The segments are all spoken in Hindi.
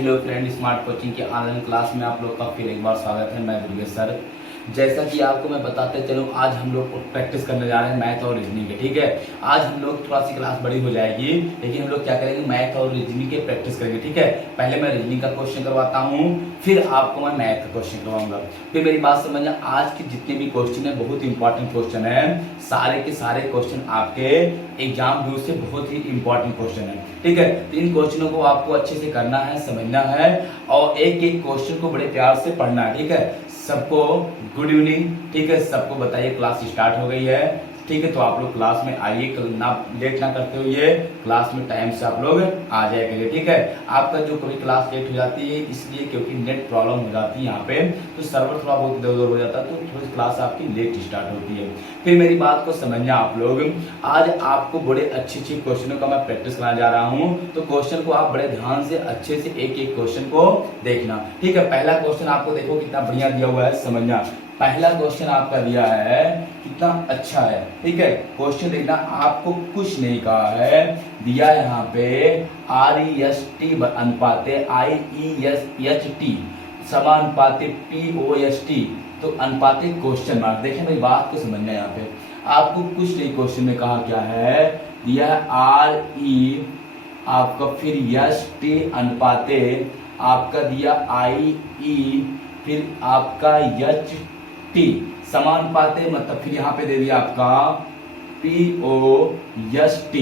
हेलो फ्रेंड, स्मार्ट कोचिंग के ऑनलाइन क्लास में आप लोग का फिर एक बार स्वागत है। मैं दुर्गेश सर। जैसा कि आपको मैं बताते चलूँ, आज हम लोग प्रैक्टिस करने जा रहे हैं मैथ और रीजनिंग के। ठीक है, आज हम लोग थोड़ा सी क्लास बड़ी हो जाएगी, लेकिन हम लोग क्या करेंगे, मैथ और रीजनिंग के प्रैक्टिस करेंगे। ठीक है, पहले मैं रीजनिंग का क्वेश्चन करवाता हूँ, फिर आपको मैं मैथ का क्वेश्चन करवाऊंगा। फिर मेरी बात समझना, आज के जितने भी क्वेश्चन है बहुत इंपॉर्टेंट क्वेश्चन है। सारे के सारे क्वेश्चन आपके एग्जाम व्यू से बहुत ही इंपॉर्टेंट क्वेश्चन है। ठीक है, तो इन क्वेश्चनों को आपको अच्छे से करना है, समझना है और एक एक क्वेश्चन को बड़े प्यार से पढ़ना है। ठीक है, सबको गुड इवनिंग। ठीक है, सबको बताइए क्लास स्टार्ट हो गई है। ठीक है, तो आप लोग क्लास में आइए, ना लेट ना करते हुए क्लास में टाइम से आप लोग आ जाया करिए। ठीक है, आपका जो कभी क्लास लेट हो जाती है इसलिए क्योंकि नेट प्रॉब्लम हो जाती है यहाँ पे, तो सर्वर थोड़ा बहुत इधर उधर हो जाता है, तो थोड़ी क्लास आपकी लेट स्टार्ट होती है। फिर मेरी बात को समझना आप लोग, आज आपको बड़े अच्छे अच्छे क्वेश्चनों का मैं प्रैक्टिस कराने जा रहा हूँ, तो क्वेश्चन को आप बड़े ध्यान से अच्छे से एक एक क्वेश्चन को देखना। ठीक है, पहला क्वेश्चन आपको देखो कितना बढ़िया दिया हुआ है, समझना। पहला क्वेश्चन आपका दिया है, कितना अच्छा है। ठीक है, क्वेश्चन देखना, आपको कुछ नहीं कहा है, दिया है यहाँ पे REST अनुपाते IEST समानुपाते POST, तो अनुपाते क्वेश्चन मार्क। देखिए मेरी बात को समझना, यहाँ पे आपको कुछ नहीं, क्वेश्चन में कहा क्या है, दिया है RE आपका, फिर ST अनुपाते आपका दिया IE, फिर आपका HT समानुपाते, मतलब फिर यहाँ पे दे दिया आपका POST।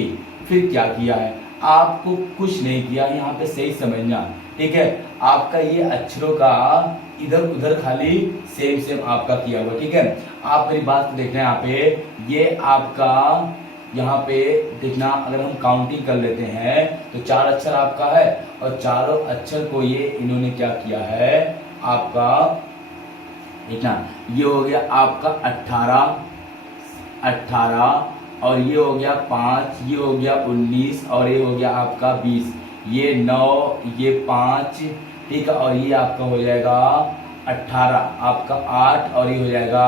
फिर क्या किया है, आपको कुछ नहीं किया, यहाँ पे सही समझना। ठीक है, आपका ये अक्षरों का इधर उधर खाली सेम सेम आपका किया हुआ। ठीक है, आप मेरी बात देखना, यहाँ पे ये आपका, यहाँ पे देखना, अगर हम काउंटिंग कर लेते हैं तो 4 अक्षर आपका है और चारों अक्षर को ये इन्होंने क्या किया है आपका, देखना, ये हो गया आपका 18 और ये हो गया 5, ये हो गया 19 और ये हो गया आपका 20, ये 9, ये 5। ठीक है, और ये आपका हो जाएगा 18, आपका 8 और ये हो जाएगा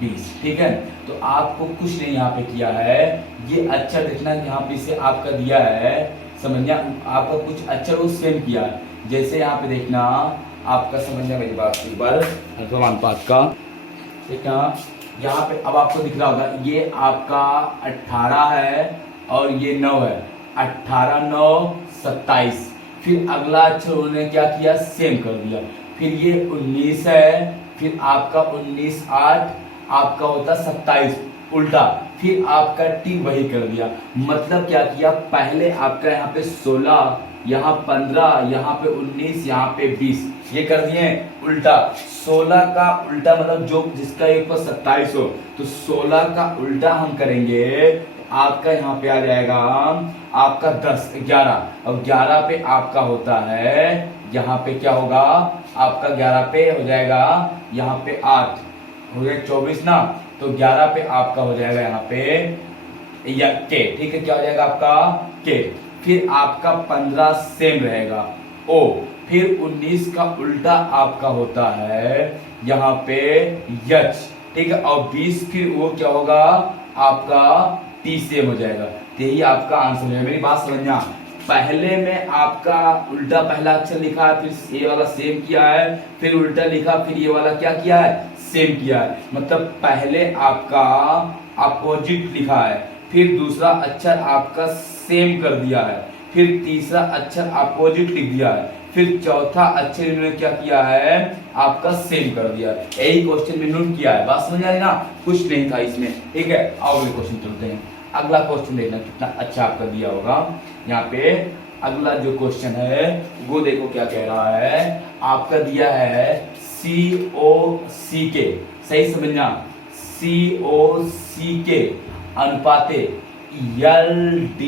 20। ठीक है, तो आपको कुछ नहीं यहाँ पे किया है, ये अक्षर देखना, यहाँ पे से आपका दिया है, समझना, आपका कुछ अक्षर वो सेम किया है। जैसे यहाँ पे देखना, आपका समझना मेरी बात एक बार, अनुपात का। ठीक है, यहाँ पे अब आपको दिख रहा होगा, ये आपका 18 है और ये 9 है, 18 9 27। फिर अगला अक्षर उन्होंने क्या किया, सेम कर दिया। फिर ये 19 है, फिर आपका 19 8 आपका होता 27 उल्टा, फिर आपका टी वही कर दिया। मतलब क्या किया, पहले आपका यहाँ पे 16, यहाँ 15, यहाँ पे 19, यहाँ पे 20, ये कर दिए उल्टा। 16 का उल्टा मतलब जो जिसका एक पर 27 हो, तो 16 का उल्टा हम करेंगे तो आपका यहाँ पे आ जाएगा आपका 10 11, और 11 पे आपका होता है, यहाँ पे क्या होगा आपका, 11 पे हो जाएगा यहाँ पे 8 हो गया 24 ना, तो 11 पे आपका हो जाएगा यहाँ पे या के। ठीक है, क्या हो जाएगा आपका के। फिर आपका 15 सेम रहेगा ओ, फिर 19 का उल्टा आपका होता है यहाँ पे यच। ठीक है, और 20 फिर वो क्या होगा आपका टी सेम हो जाएगा। तो यही आपका आंसर है। मेरी बात समझना, पहले में आपका उल्टा पहला अक्षर लिखा है, फिर ये वाला सेम किया है, फिर उल्टा लिखा, फिर ये वाला क्या किया है, सेम किया है। मतलब पहले आपका अपोजिट लिखा है, फिर दूसरा अक्षर आपका सेम कर दिया है, फिर तीसरा अक्षर अपोजिट लिख दिया है, फिर चौथा अक्षर इन्होंने क्या किया है आपका सेम कर दिया। यही क्वेश्चन में नोट किया है। बात समझ आ रही ना, कुछ नहीं था इसमें। ठीक है, आओ अगले क्वेश्चन चलते हैं। अगला क्वेश्चन देखना कितना अच्छा आपका दिया होगा। यहाँ पे अगला जो क्वेश्चन है वो देखो क्या कह रहा है, आपका दिया है COCK, सही समझना, COCK अनुपाते LD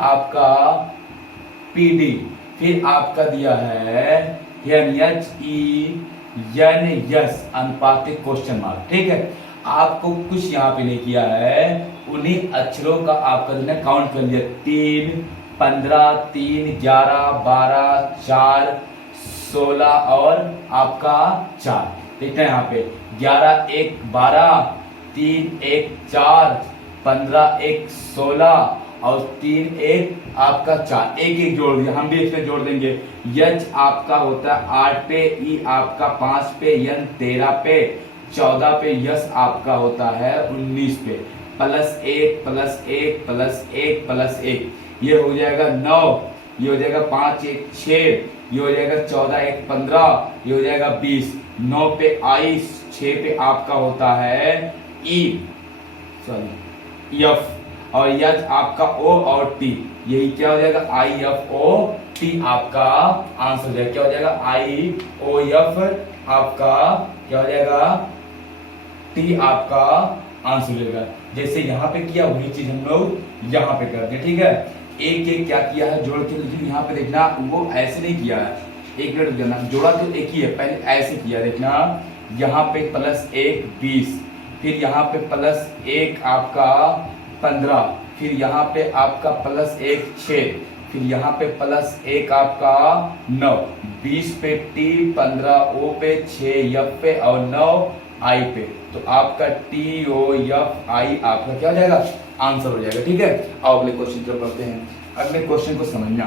आपका PD, फिर आपका दिया है NHENS अनुपाते क्वेश्चन मार्क। ठीक है, आपको कुछ यहाँ पे नहीं किया है, उन्हीं अक्षरों का आपका काउंट कर लिया, 3 15 3 11 12 4 16 और आपका 4। देखते हैं यहाँ पे 11 1 12, 3 1 4, 15 1 16 और 3 एक आपका 4, एक एक जोड़ दिया, हम भी इसमें जोड़ देंगे। यच आपका होता है 8 पे, ई आपका 5 पे, यन 13 पे, 14 पे, यस आपका होता है 19 पे, प्लस 1 प्लस 1 प्लस 1 प्लस 1, ये हो जाएगा 9, ये हो जाएगा 5 1 6, ये हो जाएगा 14 1 15, ये हो जाएगा 20, 9 पे आई, 6 पे आपका होता है ई, सॉरी एफ, और यच आपका ओ और टी, यही क्या हो जाएगा आई एफ ओ टी आपका आंसर हो जाएगा। क्या हो जाएगा आई ओ एफ आपका क्या हो जाएगा टी आपका आंसर हो जाएगा। जैसे यहाँ पे किया वही चीज हम लोग यहाँ पे करते हैं, ठीक है। एक एक क्या किया है जोड़ के, लेकिन यहाँ पे देखना वो ऐसे नहीं किया है, एक मिनट देना, जोड़ा तो एक ही है, पहले ऐसे किया, देखना यहाँ पे प्लस 1 20, फिर यहाँ पे प्लस 1 आपका 15, फिर यहाँ पे आपका प्लस 1 6, फिर यहाँ पे प्लस 1 आपका 9, 20 पे टी, 15 ओ पे, 6 एफ पे और 9 आई पे, तो आपका टी ओ एफ आई आपका क्या हो जाएगा आंसर हो जाएगा, ठीक है। आओ अगले क्वेश्चन की तरफ बढ़ते हैं। अगले क्वेश्चन को समझना,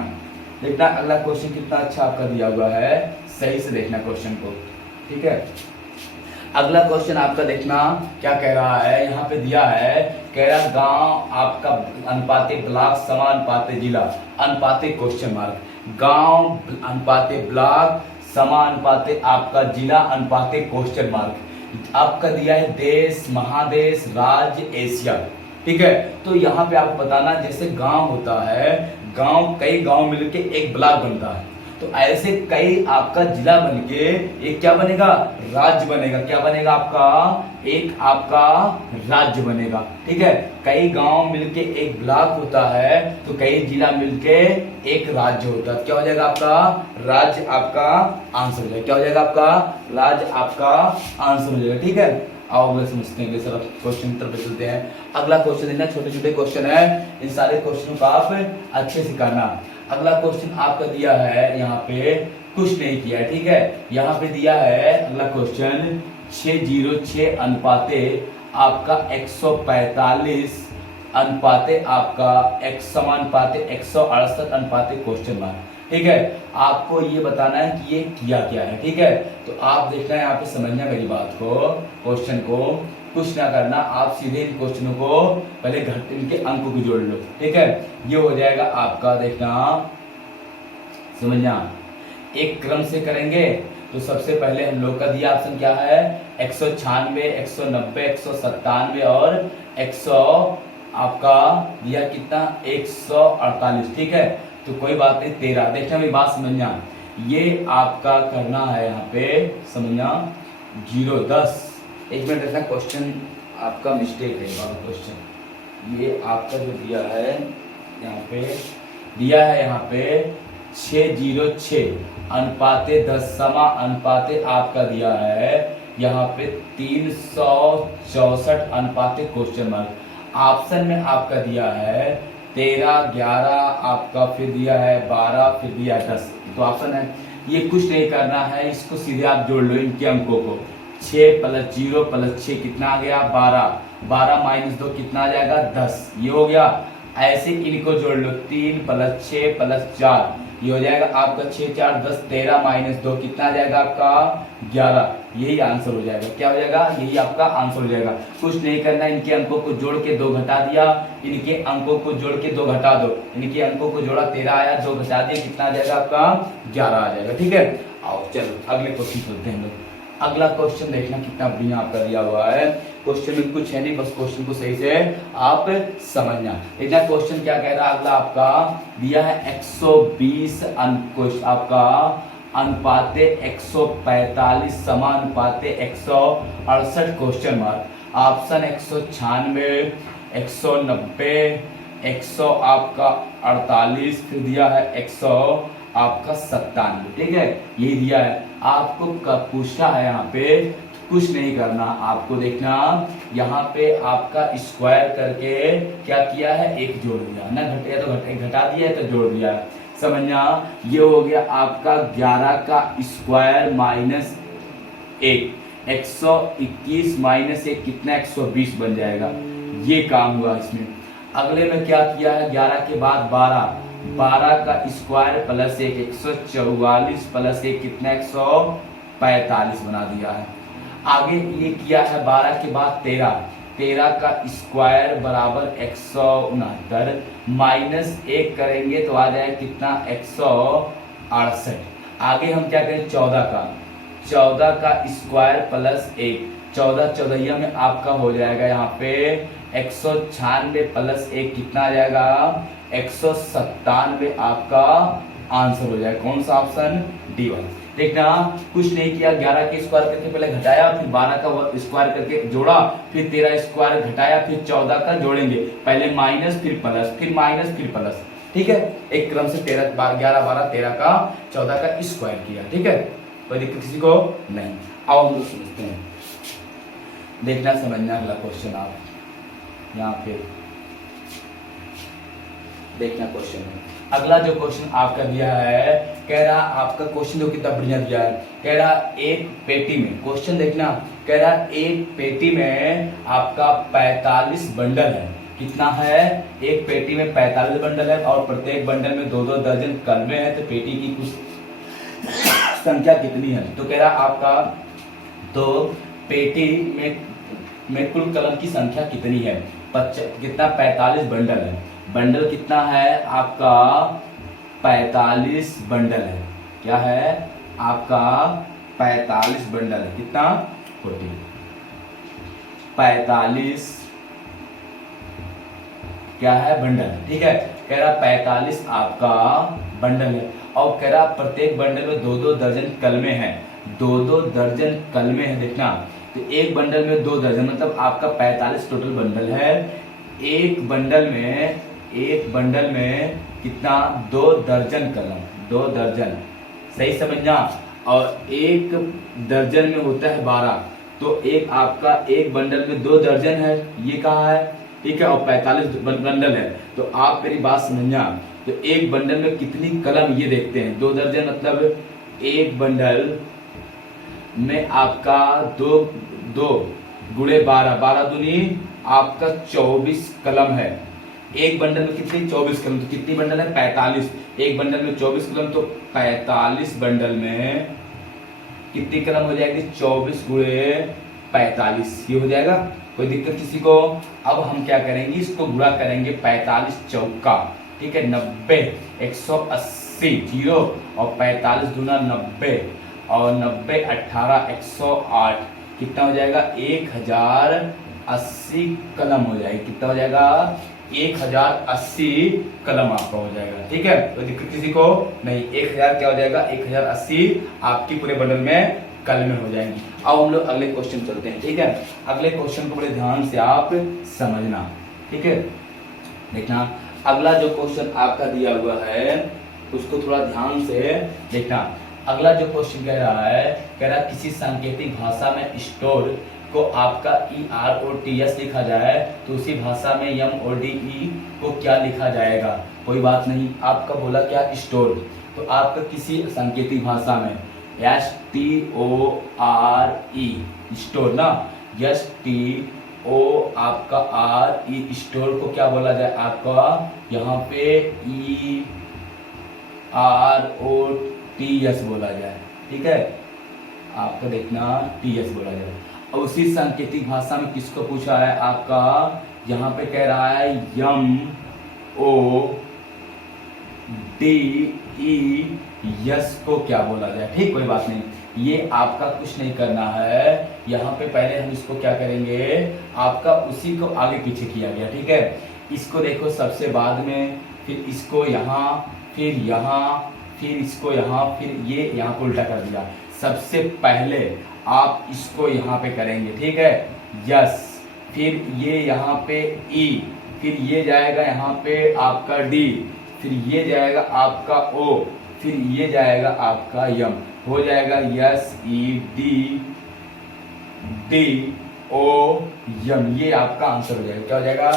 देखना अगला क्वेश्चन कितना अच्छा आपका दिया हुआ है, सही से देखना क्वेश्चन को, ठीक है। अगला क्वेश्चन आपका देखना क्या कह रहा है, यहाँ पे दिया है, कह रहा गांव आपका अनुपाते ब्लॉक समानुपाते जिला, अनुपाते क्वेश्चन मार्क, गांव अनुपाते ब्लॉक समानुपाते आपका जिला अनुपाते क्वेश्चन मार्क, आपका दिया है देश महादेश राज्य एशिया, ठीक है। तो यहाँ पे आपको बताना, जैसे गांव होता है, गांव कई गांव मिलके एक ब्लॉक बनता है, तो ऐसे कई आपका जिला बनके एक क्या बनेगा राज्य बनेगा, क्या बनेगा आपका एक आपका राज्य बनेगा, ठीक है। कई गांव मिलके एक ब्लॉक होता है, तो कई जिला मिलके एक राज्य होता है, क्या हो जाएगा आपका राज्य आपका आंसर हो जाएगा, क्या हो जाएगा आपका राज्य आपका आंसर हो जाएगा, ठीक है। आओ अगले समझते हैं, सर क्वेश्चन तरफ चलते हैं। अगला क्वेश्चन देखना, छोटे छोटे क्वेश्चन है, इन सारे क्वेश्चनों का आप अच्छे से करना। अगला क्वेश्चन आपका दिया है, यहाँ पे कुछ नहीं किया है, ठीक है। यहाँ पे दिया है अगला क्वेश्चन 606 अनुपाते आपका 145 अनुपाते आपका समानुपाते 168 अनुपाते क्वेश्चन मार्क, ठीक है। आपको ये बताना है कि ये किया क्या है, ठीक है। तो आप देखना है यहाँ पे, समझना मेरी बात को, क्वेश्चन को कुछ ना करना, आप सीधे इन क्वेश्चनों को पहले घट इनके अंकों को जोड़ लो, ठीक है। ये हो जाएगा आपका, देखना समझना, एक क्रम से करेंगे। तो सबसे पहले हम लोग का दिया ऑप्शन क्या है 196 190 197 और 100 आपका दिया कितना 148, ठीक है। तो कोई बात नहीं 13, देखना मेरी बात समझना, ये आपका करना है यहाँ पे समझना 0 10, एक मिनट देखना, क्वेश्चन आपका मिस्टेक है क्वेश्चन, ये आपका जो दिया है यहाँ पे दिया है यहाँ पे 606 अनुपाते 10 समा अनुपाते आपका दिया है यहाँ पे 364 अनुपाते क्वेश्चन मार्क, ऑप्शन में आपका दिया है 13 11 आपका, फिर दिया है 12, फिर दिया है 10, तो ऑप्शन है। ये कुछ नहीं करना है, इसको सीधे आप जोड़ लो इनके अंकों को, 6 + 0 + 6 कितना आ गया 12, 12 - 2 कितना आ जाएगा 10, ये हो गया। ऐसे इनको जोड़ लो, 3 + 6 + 4, ये हो जाएगा आपका 6 4 10, 13 - 2 कितना आ जाएगा आपका 11, यही आंसर हो जाएगा, क्या हो जाएगा यही आपका आंसर हो जाएगा। कुछ नहीं करना, इनके अंकों को जोड़ के 2 घटा दिया, इनके अंकों को जोड़ के 2 घटा दो, इनके अंकों को जोड़ा 13 आया, 2 घटा दिए कितना आ जाएगा आपका 11 आ जाएगा, ठीक है। आओ चलो अगले क्वेश्चन चलते हैं लोग। अगला क्वेश्चन देखना कितना बढ़िया आपका दिया हुआ है, क्वेश्चन में कुछ है नहीं, बस क्वेश्चन को सही से आप समझना। देखना क्वेश्चन क्या कह रहा है, अगला आपका दिया है 120 आपका अनुपाते 145 समानुपाते 168 क्वेश्चन मार्क, ऑप्शन 196 190 100 आपका 48, फिर दिया है 100 आपका 97, ठीक है। यही दिया है, आपको कब पूछा है यहाँ पे कुछ नहीं करना, आपको देखना यहाँ पे आपका स्क्वायर करके क्या किया है एक जोड़ दिया ना, घटे तो घटा दिया है तो जोड़ दिया है, समझना। ये हो गया आपका 11 का स्क्वायर माइनस 1, 121 माइनस 1 कितना 120 बन जाएगा, ये काम हुआ इसमें। अगले में क्या किया है, 11 के बाद 12, 12 का स्क्वायर प्लस 1, 144 प्लस 1 कितना, 145 बना दिया है। आगे ये किया है 12 के बाद 13, 13 का स्क्वायर बराबर 169, माइनस 1 करेंगे तो आ जाएगा कितना, 168। आगे हम क्या करें, 14 का स्क्वायर प्लस 1, 14 चौदहिया में आपका हो जाएगा यहाँ पे 196 प्लस 1 कितना आ जाएगा, 197 आपका आंसर हो जाएगा। कौन सा ऑप्शन, डी वाला। देखना कुछ नहीं किया, 11 के स्क्वायर करके पहले घटाया, फिर 12 का स्क्वायर करके जोड़ा, फिर 13 स्क्वायर घटाया, फिर 14 का जोड़ेंगे, पहले माइनस फिर प्लस, फिर माइनस फिर प्लस, ठीक है। एक क्रम से 11 12 13 का 14 का स्क्वायर किया, ठीक है। कोई दिक्कत किसी को नहीं। आओ हम लोग समझते हैं, देखना समझना अगला क्वेश्चन। आप यहाँ पे देखना क्वेश्चन है, अगला जो क्वेश्चन आपका दिया है, कह रहा आपका क्वेश्चन जो कितना बढ़िया दिया है, कह रहा एक पेटी में, क्वेश्चन देखना, कह रहा एक पेटी में आपका 45 बंडल है। कितना है, एक पेटी में 45 बंडल है और प्रत्येक बंडल में 2-2 दर्जन कलमे हैं, तो पेटी की कुछ संख्या कितनी है। तो कह रहा आपका तो पेटी में कुल कलम की संख्या कितनी है, कितना, 45 बंडल है। बंडल कितना है आपका, 45 बंडल है। क्या है आपका, 45 बंडल है। कितना, 40, 45 क्या है, बंडल, ठीक है। कह रहा 45 आपका बंडल है और कह रहा प्रत्येक बंडल में 2-2 दर्जन कलमे हैं, 2-2 दर्जन कलमे हैं। देखना तो एक बंडल में 2 दर्जन, मतलब आपका 45 टोटल बंडल है। एक बंडल में कितना, 2 दर्जन कलम, 2 दर्जन, सही समझना। और एक दर्जन में होता है 12, तो एक आपका एक बंडल में 2 दर्जन है, ये कहा है, ठीक है। और 45 बंडल है, तो आप मेरी बात समझना। तो एक बंडल में कितनी कलम, ये देखते हैं। 2 दर्जन मतलब एक बंडल में आपका 2 गुणे 12, 12 दूनी आपका 24 कलम है। एक बंडल में कितनी, 24 कलम, तो कितनी बंडल है, 45। एक बंडल में 24 कलम, तो 45 बंडल में कितनी कलम हो जाएगी, 24 गुणे 45, ये हो जाएगा। कोई दिक्कत किसी को। अब हम क्या करेंगे, इसको गुणा करेंगे, 45 चौका, ठीक है, 90, 180 जीरो, और 45 दूना 90, और 90 18 108, कितना हो जाएगा, 1080 कलम हो जाएगी। कितना हो जाएगा, 1080 कलम आपका हो जाएगा, ठीक है। तो दिक्कत किसी को नहीं, 1000 क्या हो जाएगा, 1080 आपकी पूरे बंडल में कलमें हो जाएंगी। अब हम लोग अगले क्वेश्चन चलते हैं, ठीक है। अगले क्वेश्चन को बड़े ध्यान से आप समझना, ठीक है। देखना अगला जो क्वेश्चन आपका दिया हुआ है उसको थोड़ा ध्यान से देखना। अगला जो क्वेश्चन कह रहा किसी सांकेतिक भाषा में स्टोर को आपका EROTS लिखा जाए तो उसी भाषा में MODE को क्या लिखा जाएगा। कोई बात नहीं, आपका बोला क्या, स्टोर, तो आपका किसी सांकेतिक भाषा में STORE स्टोर ना, STO आपका RE स्टोर को क्या बोला जाए, आपका यहाँ पे EROTS बोला जाए, ठीक है। आपका देखना TS बोला जाए। और उसी सांकेतिक भाषा में किसको पूछा है, आपका यहाँ पे कह रहा है MODES को क्या बोला जाए, ठीक। कोई बात नहीं, ये आपका कुछ नहीं करना है। यहाँ पे पहले हम इसको क्या करेंगे, आपका उसी को आगे पीछे किया गया, ठीक है। इसको देखो सबसे बाद में, फिर इसको यहाँ, फिर यहाँ, फिर इसको यहाँ, फिर ये यहाँ को उल्टा कर दिया। सबसे पहले आप इसको यहाँ पे करेंगे, ठीक है, यस, फिर ये यहाँ पे E, फिर ये जाएगा यहाँ पे आपका D, फिर ये जाएगा आपका O, फिर ये जाएगा आपका यम, हो जाएगा SEDDO यम, ये आपका आंसर हो जाएगा। क्या हो जाएगा,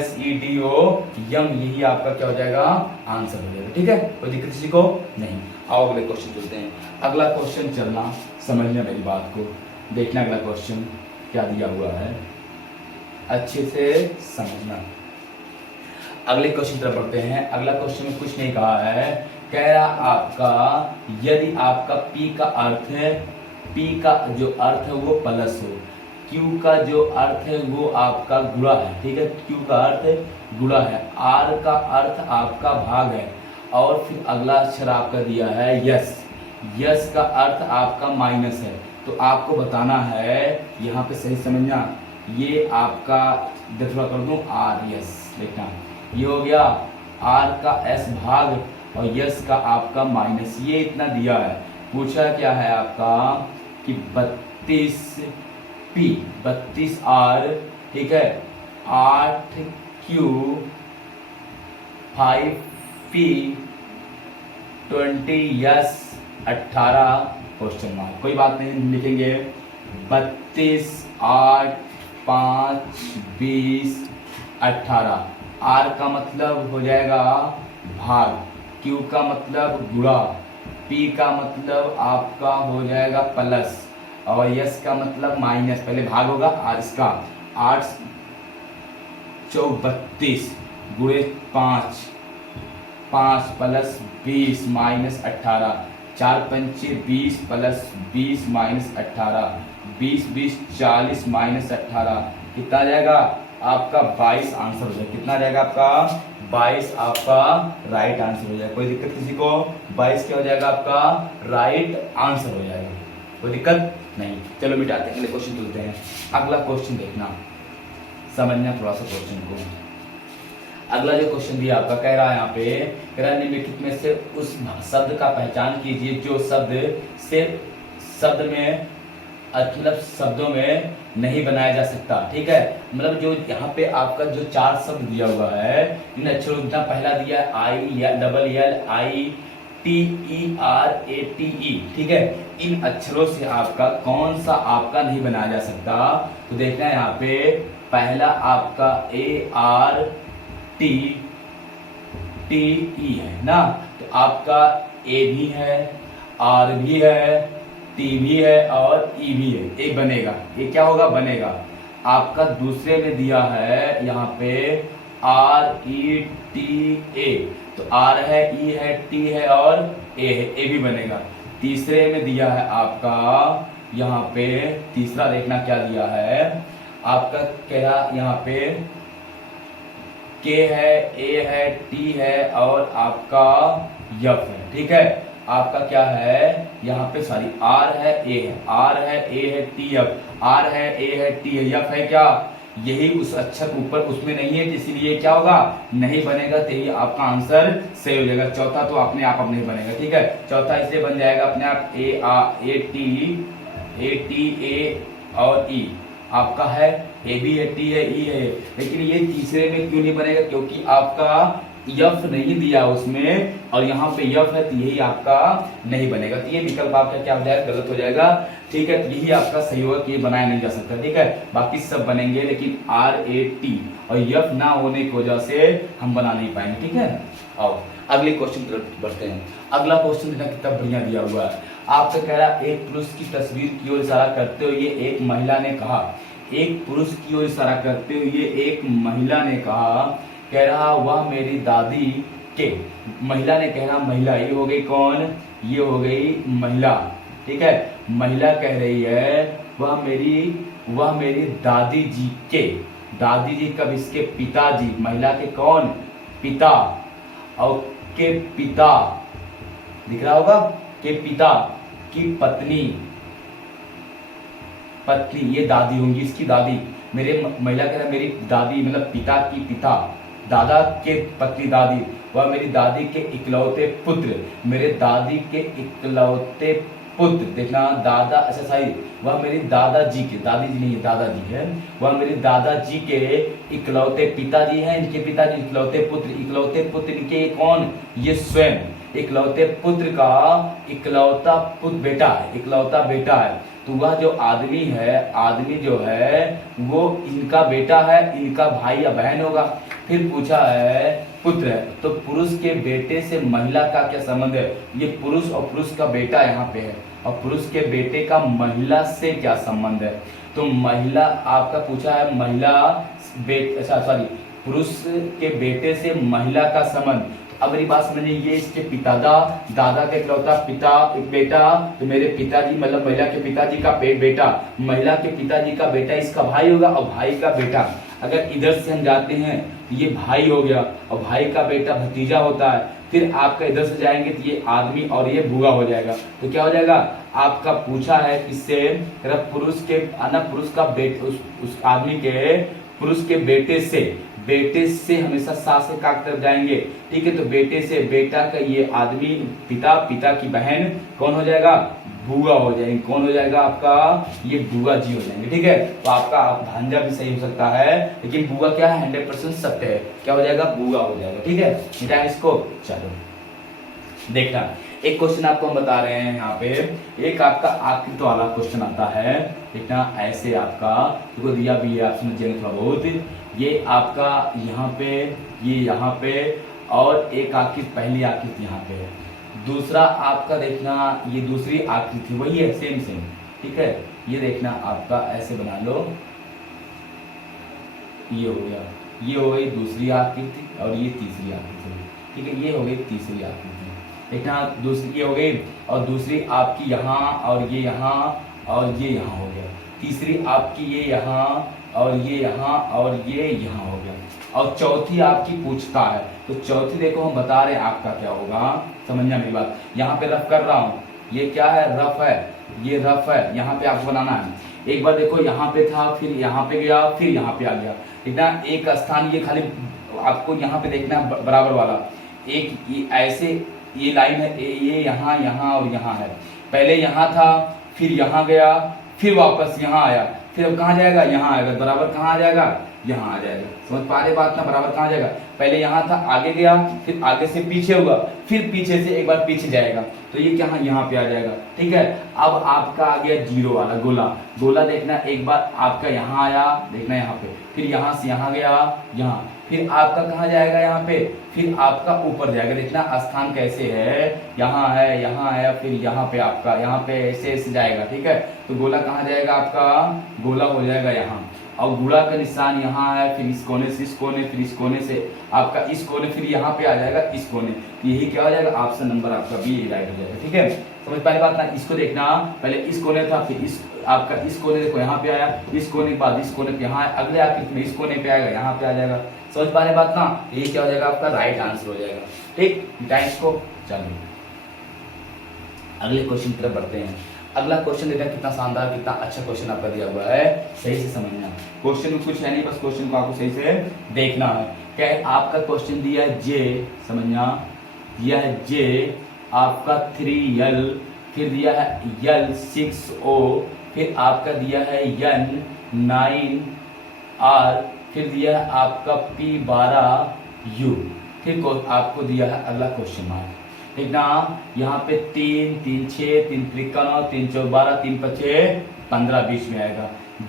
SEDO यम, यही आपका क्या हो जाएगा, आंसर हो जाएगा, ठीक है। कोई दिक्कत किसी को नहीं। आओ अगले क्वेश्चन चलते हैं। अगला क्वेश्चन चलना, समझना मेरी बात को, देखना अगला क्वेश्चन क्या दिया हुआ है, अच्छे से समझना। अगले क्वेश्चन तरफ बढ़ते हैं। अगला क्वेश्चन में कुछ नहीं कहा है, कह रहा आपका यदि आपका P का अर्थ है, P का जो अर्थ है वो प्लस हो, Q का जो अर्थ है वो आपका गुणा है, ठीक है, Q का अर्थ गुणा है, R का अर्थ आपका भाग है, और फिर अगला अक्षर आपका दिया है यस, यस का अर्थ आपका माइनस है। तो आपको बताना है, यहाँ पे सही समझना, ये आपका थोड़ा कर दूं आर यस देखना, ये हो गया आर का एस भाग और यस का आपका माइनस, ये इतना दिया है। पूछा क्या है आपका कि 32 पी 32 आर, ठीक है, 8 Q 5 P 20 yes 18 question mark. कोई बात नहीं, लिखेंगे 32 8 5 20 18। आर का मतलब हो जाएगा भाग, क्यू का मतलब गुणा, पी का मतलब आपका हो जाएगा प्लस, और यस का मतलब माइनस। पहले भाग होगा और इसका 8 4 32 गुणे 5 5 प्लस 20 माइनस 18, 4 पंचे 20 प्लस 20 माइनस 18, 20 20 40 माइनस 18, कितना आ जाएगा आपका 22 आंसर हो जाएगा। कितना आ जाएगा आपका 22 आपका राइट आंसर हो जाएगा। कोई दिक्कत किसी को? 22 क्या हो जाएगा आपका राइट आंसर हो जाएगा, कोई दिक्कत नहीं। चलो मिटाते हैं, अगले क्वेश्चन चलते हैं। अगला क्वेश्चन देखना, समझना थोड़ा सा क्वेश्चन को। अगला जो क्वेश्चन दिया आपका, कह रहा है यहाँ पे, कह रहा है निम्नलिखित में से उस शब्द का पहचान कीजिए जो शब्द से शब्द में मतलब शब्दों में नहीं बनाया जा सकता, ठीक है। मतलब जो यहाँ पे आपका जो 4 शब्द दिया हुआ है, इन अक्षरों का पहला दिया है I double L I T E R A T E, ठीक है। इन अक्षरों से आपका कौन सा आपका नहीं बनाया जा सकता? तो देखना है यहाँ पे, पहला आपका A R T T E है ना, तो आपका ए भी है, आर भी है, टी भी है और ई भी है, ए बनेगा। ये क्या होगा? बनेगा। आपका दूसरे में दिया है यहाँ पे आर ई टी ए, तो आर है, ई है, टी है और ए है, ए भी बनेगा। तीसरे में दिया है आपका यहाँ पे, तीसरा देखना क्या दिया है आपका, कह रहा यहाँ पे के है, ए है, टी है और आपका यफ है, ठीक है। आपका क्या है यहाँ पे, सॉरी आर है, ए है, आर है, ए है, टी एफ, आर है, ए है, टी है, एफ है, क्या यही उस अक्षर ऊपर उसमें नहीं है, इसीलिए क्या होगा? नहीं बनेगा। तो ये आपका आंसर सही हो जाएगा। चौथा तो अपने आप अब नहीं बनेगा, ठीक है। चौथा इसलिए बन जाएगा अपने आप ए टी ए और ई आपका है, ए भी है, टी है, ई है, लेकिन ये तीसरे में क्यों नहीं बनेगा? क्योंकि आपका यफ नहीं दिया उसमें और यहाँ पे यफ है, तो यही आपका नहीं बनेगा। तो ये विकल्प आपका क्या हो जाएगा? गलत हो जाएगा, ठीक है। तो यही आपका सही होगा कि ये बनाया नहीं जा सकता, ठीक है। बाकी सब बनेंगे, लेकिन आर ए टी और यफ ना होने की वजह से हम बना नहीं पाएंगे, ठीक है। और अगले क्वेश्चन तरफ बढ़ते हैं। अगला क्वेश्चन देखना कितना बढ़िया दिया हुआ है। आपसे कह रहा एक पुरुष की तस्वीर की ओर इशारा करते हुए एक महिला ने कहा, एक पुरुष की ओर इशारा करते हुए एक महिला ने कहा, कह रहा वह मेरी दादी के, महिला ने कह रहा, महिला ये हो गई कौन? ये हो गई महिला, ठीक है। महिला कह रही है वह मेरी दादी जी के, दादी जी कब? इसके पिताजी, महिला के कौन? पिता, और के पिता दिख रहा होगा, के पिता की पत्नी, ये दादी होंगी, इसकी दादी। महिला कह रहा मेरी दादी मतलब पिता की पिता, दादा के पत्नी दादी, वह मेरी दादी के इकलौते पुत्र, मेरे दादी के इकलौते पुत्र, देखना दादा, अच्छा सही, वह मेरी दादाजी के, दादी जी नहीं है, दादाजी है, वह मेरी दादाजी के इकलौते पिताजी हैं, इनके पिताजी इकलौते पुत्र इनके कौन? ये स्वयं इकलौते पुत्र का इकलौता पुत्र बेटा है, इकलौता बेटा है। तो वह जो आदमी है, आदमी जो है वो इनका बेटा है, इनका भाई या बहन होगा। फिर पूछा है पुत्र है, तो पुरुष के बेटे से महिला का क्या संबंध है? ये पुरुष और पुरुष का बेटा यहाँ पे है, और पुरुष के बेटे का महिला से क्या संबंध है? तो महिला आपका पूछा है, महिला अच्छा सॉरी, पुरुष के बेटे से महिला का संबंध। अब मेरी बात समझिए, ये इसके पिता दादा का इकलौता पिता बेटा, तो मेरे पिताजी मतलब महिला के पिताजी का बेटा, महिला के पिताजी का बेटा इसका भाई होगा, और भाई का बेटा अगर इधर से हम जाते हैं तो ये भाई हो गया, और भाई का बेटा भतीजा होता है। फिर आपका इधर से जाएंगे तो ये आदमी और ये बुआ हो जाएगा। तो क्या हो जाएगा, आपका पूछा है इससे पुरुष के पुरुष का बेटे, उस आदमी के पुरुष के बेटे से हमेशा सास से का तरफ जाएंगे, ठीक है। तो बेटे से बेटा का ये आदमी पिता की बहन कौन हो जाएगा, बुआ हो जाएंगे। कौन हो जाएगा आपका, ये बुआ जी हो जाएंगे, ठीक है। तो आपका भांजा भी सही हो सकता है, लेकिन बुआ क्या है 100% सत्य है, क्या हो जाएगा, बुआ हो जाएगा, ठीक है। मिटाएं इसको। चलो देखना, एक क्वेश्चन आपको हम बता रहे हैं यहाँ पे, एक आपका आकृति वाला क्वेश्चन आता है। देखना ऐसे आपका देखो दिया भी है, आप समझिए थोड़ा बहुत। ये आपका यहाँ पे, ये यहाँ पे, और एक आकृति पहली आकृति यहाँ पे है, दूसरा आपका देखना ये दूसरी आकृति वही है, सेम, ठीक है। ये देखना आपका ऐसे बना लो, ये हो गया, ये हो गई दूसरी आकृति, और ये तीसरी आकृति, ठीक है। ये हो गई तीसरी आकृति, देखना दूसरी ये हो गई, और दूसरी आपकी यहाँ, और ये यहाँ, और ये यहाँ हो गया। तीसरी आपकी ये यहाँ, और ये यहाँ, और ये यहाँ हो गया। और चौथी आपकी पूछता है, तो चौथी देखो हम बता रहे हैं आपका क्या होगा, समझना मेरी बात। यहाँ पे रफ कर रहा हूँ, ये क्या है, रफ है, ये रफ है, यहाँ पे आपको बनाना है। एक बार देखो यहाँ पे था, फिर यहाँ पे गया, फिर यहाँ पे आ गया, देखना एक स्थान ये खाली आपको यहाँ पे देखना बराबर वाला, एक ये ऐसे ये लाइन है, ये यहाँ, यहाँ और यहाँ है। पहले यहाँ था, फिर यहाँ गया, फिर वापस यहाँ आया, फिर अब कहाँ जाएगा, यहाँ आएगा, बराबर कहाँ आ जाएगा, यहाँ आ जाएगा। समझ पा रहे बात ना, बराबर कहाँ जाएगा, पहले यहाँ था, आगे गया, फिर आगे से पीछे होगा, फिर पीछे से एक बार पीछे जाएगा, तो ये क्या यहाँ पे आ जाएगा, ठीक है। अब आपका आ गया जीरो वाला गोला देखना, एक बार आपका यहाँ आया, देखना यहाँ पे, फिर यहाँ से यहाँ गया, यहाँ, फिर आपका कहाँ जाएगा, यहाँ पे, फिर आपका ऊपर जाएगा। देखना स्थान कैसे है, यहाँ है, फिर यहाँ पे आपका, यहाँ पे ऐसे जाएगा, ठीक है। तो गोला कहाँ जाएगा आपका, गोला हो जाएगा यहाँ, और गुणा का निशान यहाँ है, फिर इस कोने से इस कोने, फिर इस कोने से आपका इस कोने, फिर यहाँ पे आ जाएगा इस कोने। तो यही क्या हो जाएगा, ऑप्शन नंबर आपका बी राइट हो जाएगा, ठीक है। समझ पाए बात ना। इसको देखना, पहले इस कोने था, फिर इस आपका इस कोने देखो यहाँ पे आया, इस कोने के बाद इस कोने पे यहाँ, अगले आकृति में इस कोने पे आएगा, यहाँ पे आ जाएगा। समझ पा रहे बात ना, यही क्या हो जाएगा आपका राइट आंसर हो जाएगा, ठीक। टाइम्स को चलिए अगले क्वेश्चन की तरफ बढ़ते हैं। अगला क्वेश्चन देखना कितना शानदार, कितना अच्छा क्वेश्चन आपका दिया हुआ है, सही से समझना। क्वेश्चन में कुछ है नहीं, बस क्वेश्चन को आपको सही से देखना है। क्या है आपका क्वेश्चन दिया है जे, समझना, दिया है जे आपका 3L, फिर दिया है L 6O, फिर आपका दिया है N 9R, फिर दिया है आपका P12U, फिर आपको दिया है अगला क्वेश्चन मार्क। देखना यहाँ पे 3 3 6 3 53 3 4 12 3 5 15 बीच में आएगा।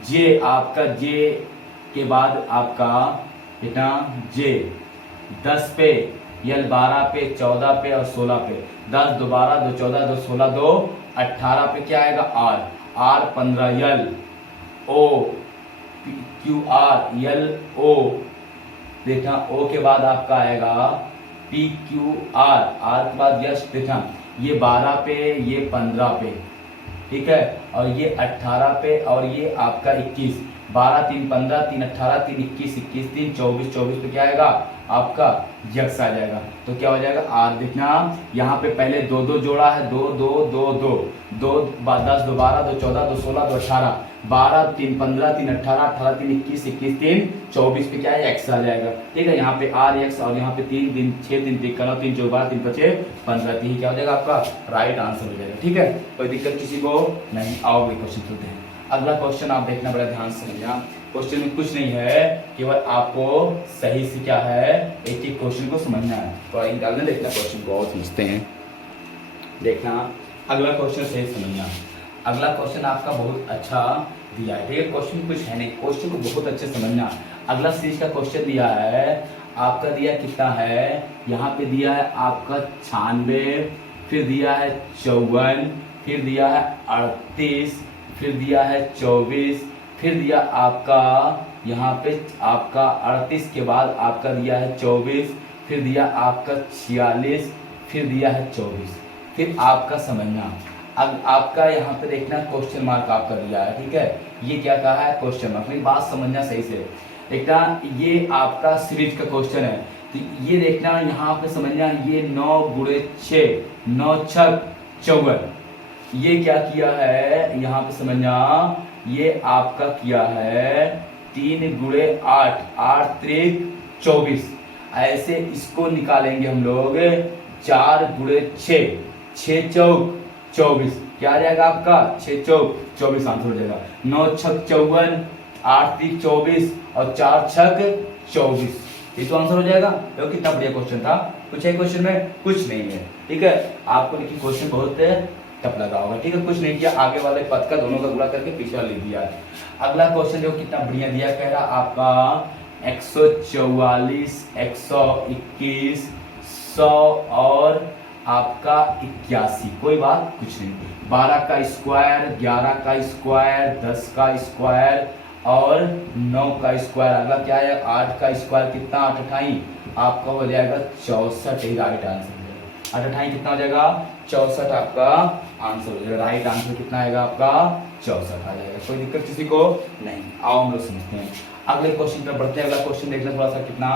जे आपका जे के बाद आपका देखना जे 10 पे, यल 12 पे, 14 पे और 16 पे, 10 2 12 2 14 2 16 2 18 पे क्या आएगा R, R 15 L, O Q R L O, देखना ओ के बाद आपका आएगा पी क्यू आर, आर के बाद यश, देखना ये 12 पे, ये 15 पे, ठीक है, और ये 18 पे, और ये आपका 21, 12 3 15 3 18 3 21 21 3 24 24 पे क्या आएगा आपका यक्स आ जाएगा। तो क्या हो जाएगा आर, देखना यहाँ पे पहले 2 2 जोड़ा है, 2 2 2 2 2 10 2 12 2 14 2 16 2 18, 12 3 15 3 18 18 3 21 21 3 24 पे क्या है एक्स आ जाएगा, ठीक है। यहाँ पे आर एक्स, और यहाँ पे 3 3 6 3 3 9 3 4 12 3 5 15, यही क्या हो जाएगा आपका राइट आंसर हो जाएगा, ठीक है। कोई दिक्कत किसी को नहीं। आओ क्वेश्चन चलते हैं। अगला क्वेश्चन आप देखना बड़ा ध्यान से समझना। क्वेश्चन में कुछ नहीं है, केवल आपको सही से क्या है एक एक क्वेश्चन को समझना है। तो अगला देखना क्वेश्चन को और समझते हैं। देखना अगला क्वेश्चन सही समझना। अगला क्वेश्चन आपका बहुत अच्छा दिया है, ठीक है। क्वेश्चन कुछ है नहीं, क्वेश्चन को बहुत अच्छे समझना। अगला सीरीज का क्वेश्चन दिया है आपका, दिया कितना है, यहाँ पे दिया है आपका 96, फिर दिया है 54, फिर दिया है 38, फिर दिया है 24, फिर दिया आपका यहाँ पे आपका 38 के बाद आपका दिया है 24, फिर दिया आपका 46, फिर दिया है 24, फिर आपका समझना। अब आपका यहाँ पे देखना क्वेश्चन मार्क आपका दिया है, ठीक है, ये क्या कहा है क्वेश्चन मार्क। मेरी बात समझना सही से देखना, ये आपका सीरीज का क्वेश्चन है, तो ये देखना यहाँ पे समझना, ये 9 गुणे 6, 9 छक 54, ये क्या किया है यहाँ पे समझना, ये आपका किया है 3 गुणे 8, 8 त्रिक 24, ऐसे इसको निकालेंगे हम लोग 4 गुणे 6, 6 चौक 24, क्या आ जाएगा आपका 6 चौक 24 आंसर हो जाएगा। 9 छक 54, 8 त्रिक 24 और 4 छक 24, ये तो आंसर हो जाएगा। तो कितना बढ़िया क्वेश्चन था, कुछ है क्वेश्चन में, कुछ नहीं है, ठीक है। आपको देखिए क्वेश्चन बहुत टफ लगा होगा, ठीक है, कुछ नहीं किया, आगे वाले पद का दोनों का गुणा करके पीछे लिख दिया। अगला क्वेश्चन देखो कितना बढ़िया दिया, कह रहा आपका 144, 121, 100 और आपका 81, कोई बात कुछ नहीं, 12 का स्क्वायर, 11 का स्क्वायर, 10 का स्क्वायर और 9 का स्क्वायर। अगला क्या है 8 का स्क्वायर, कितना 8 अठाई आपका हो जाएगा 64, ही राइट आंसर। 8 अठाई कितना हो जाएगा 64 आपका आंसर हो जाएगा, राइट आंसर कितना आएगा आपका 64 आ जाएगा। कोई दिक्कत किसी को नहीं, आओ हम लोग समझते हैं अगले क्वेश्चन पर बढ़ते हैं। अगला क्वेश्चन देखना थोड़ा सा कितना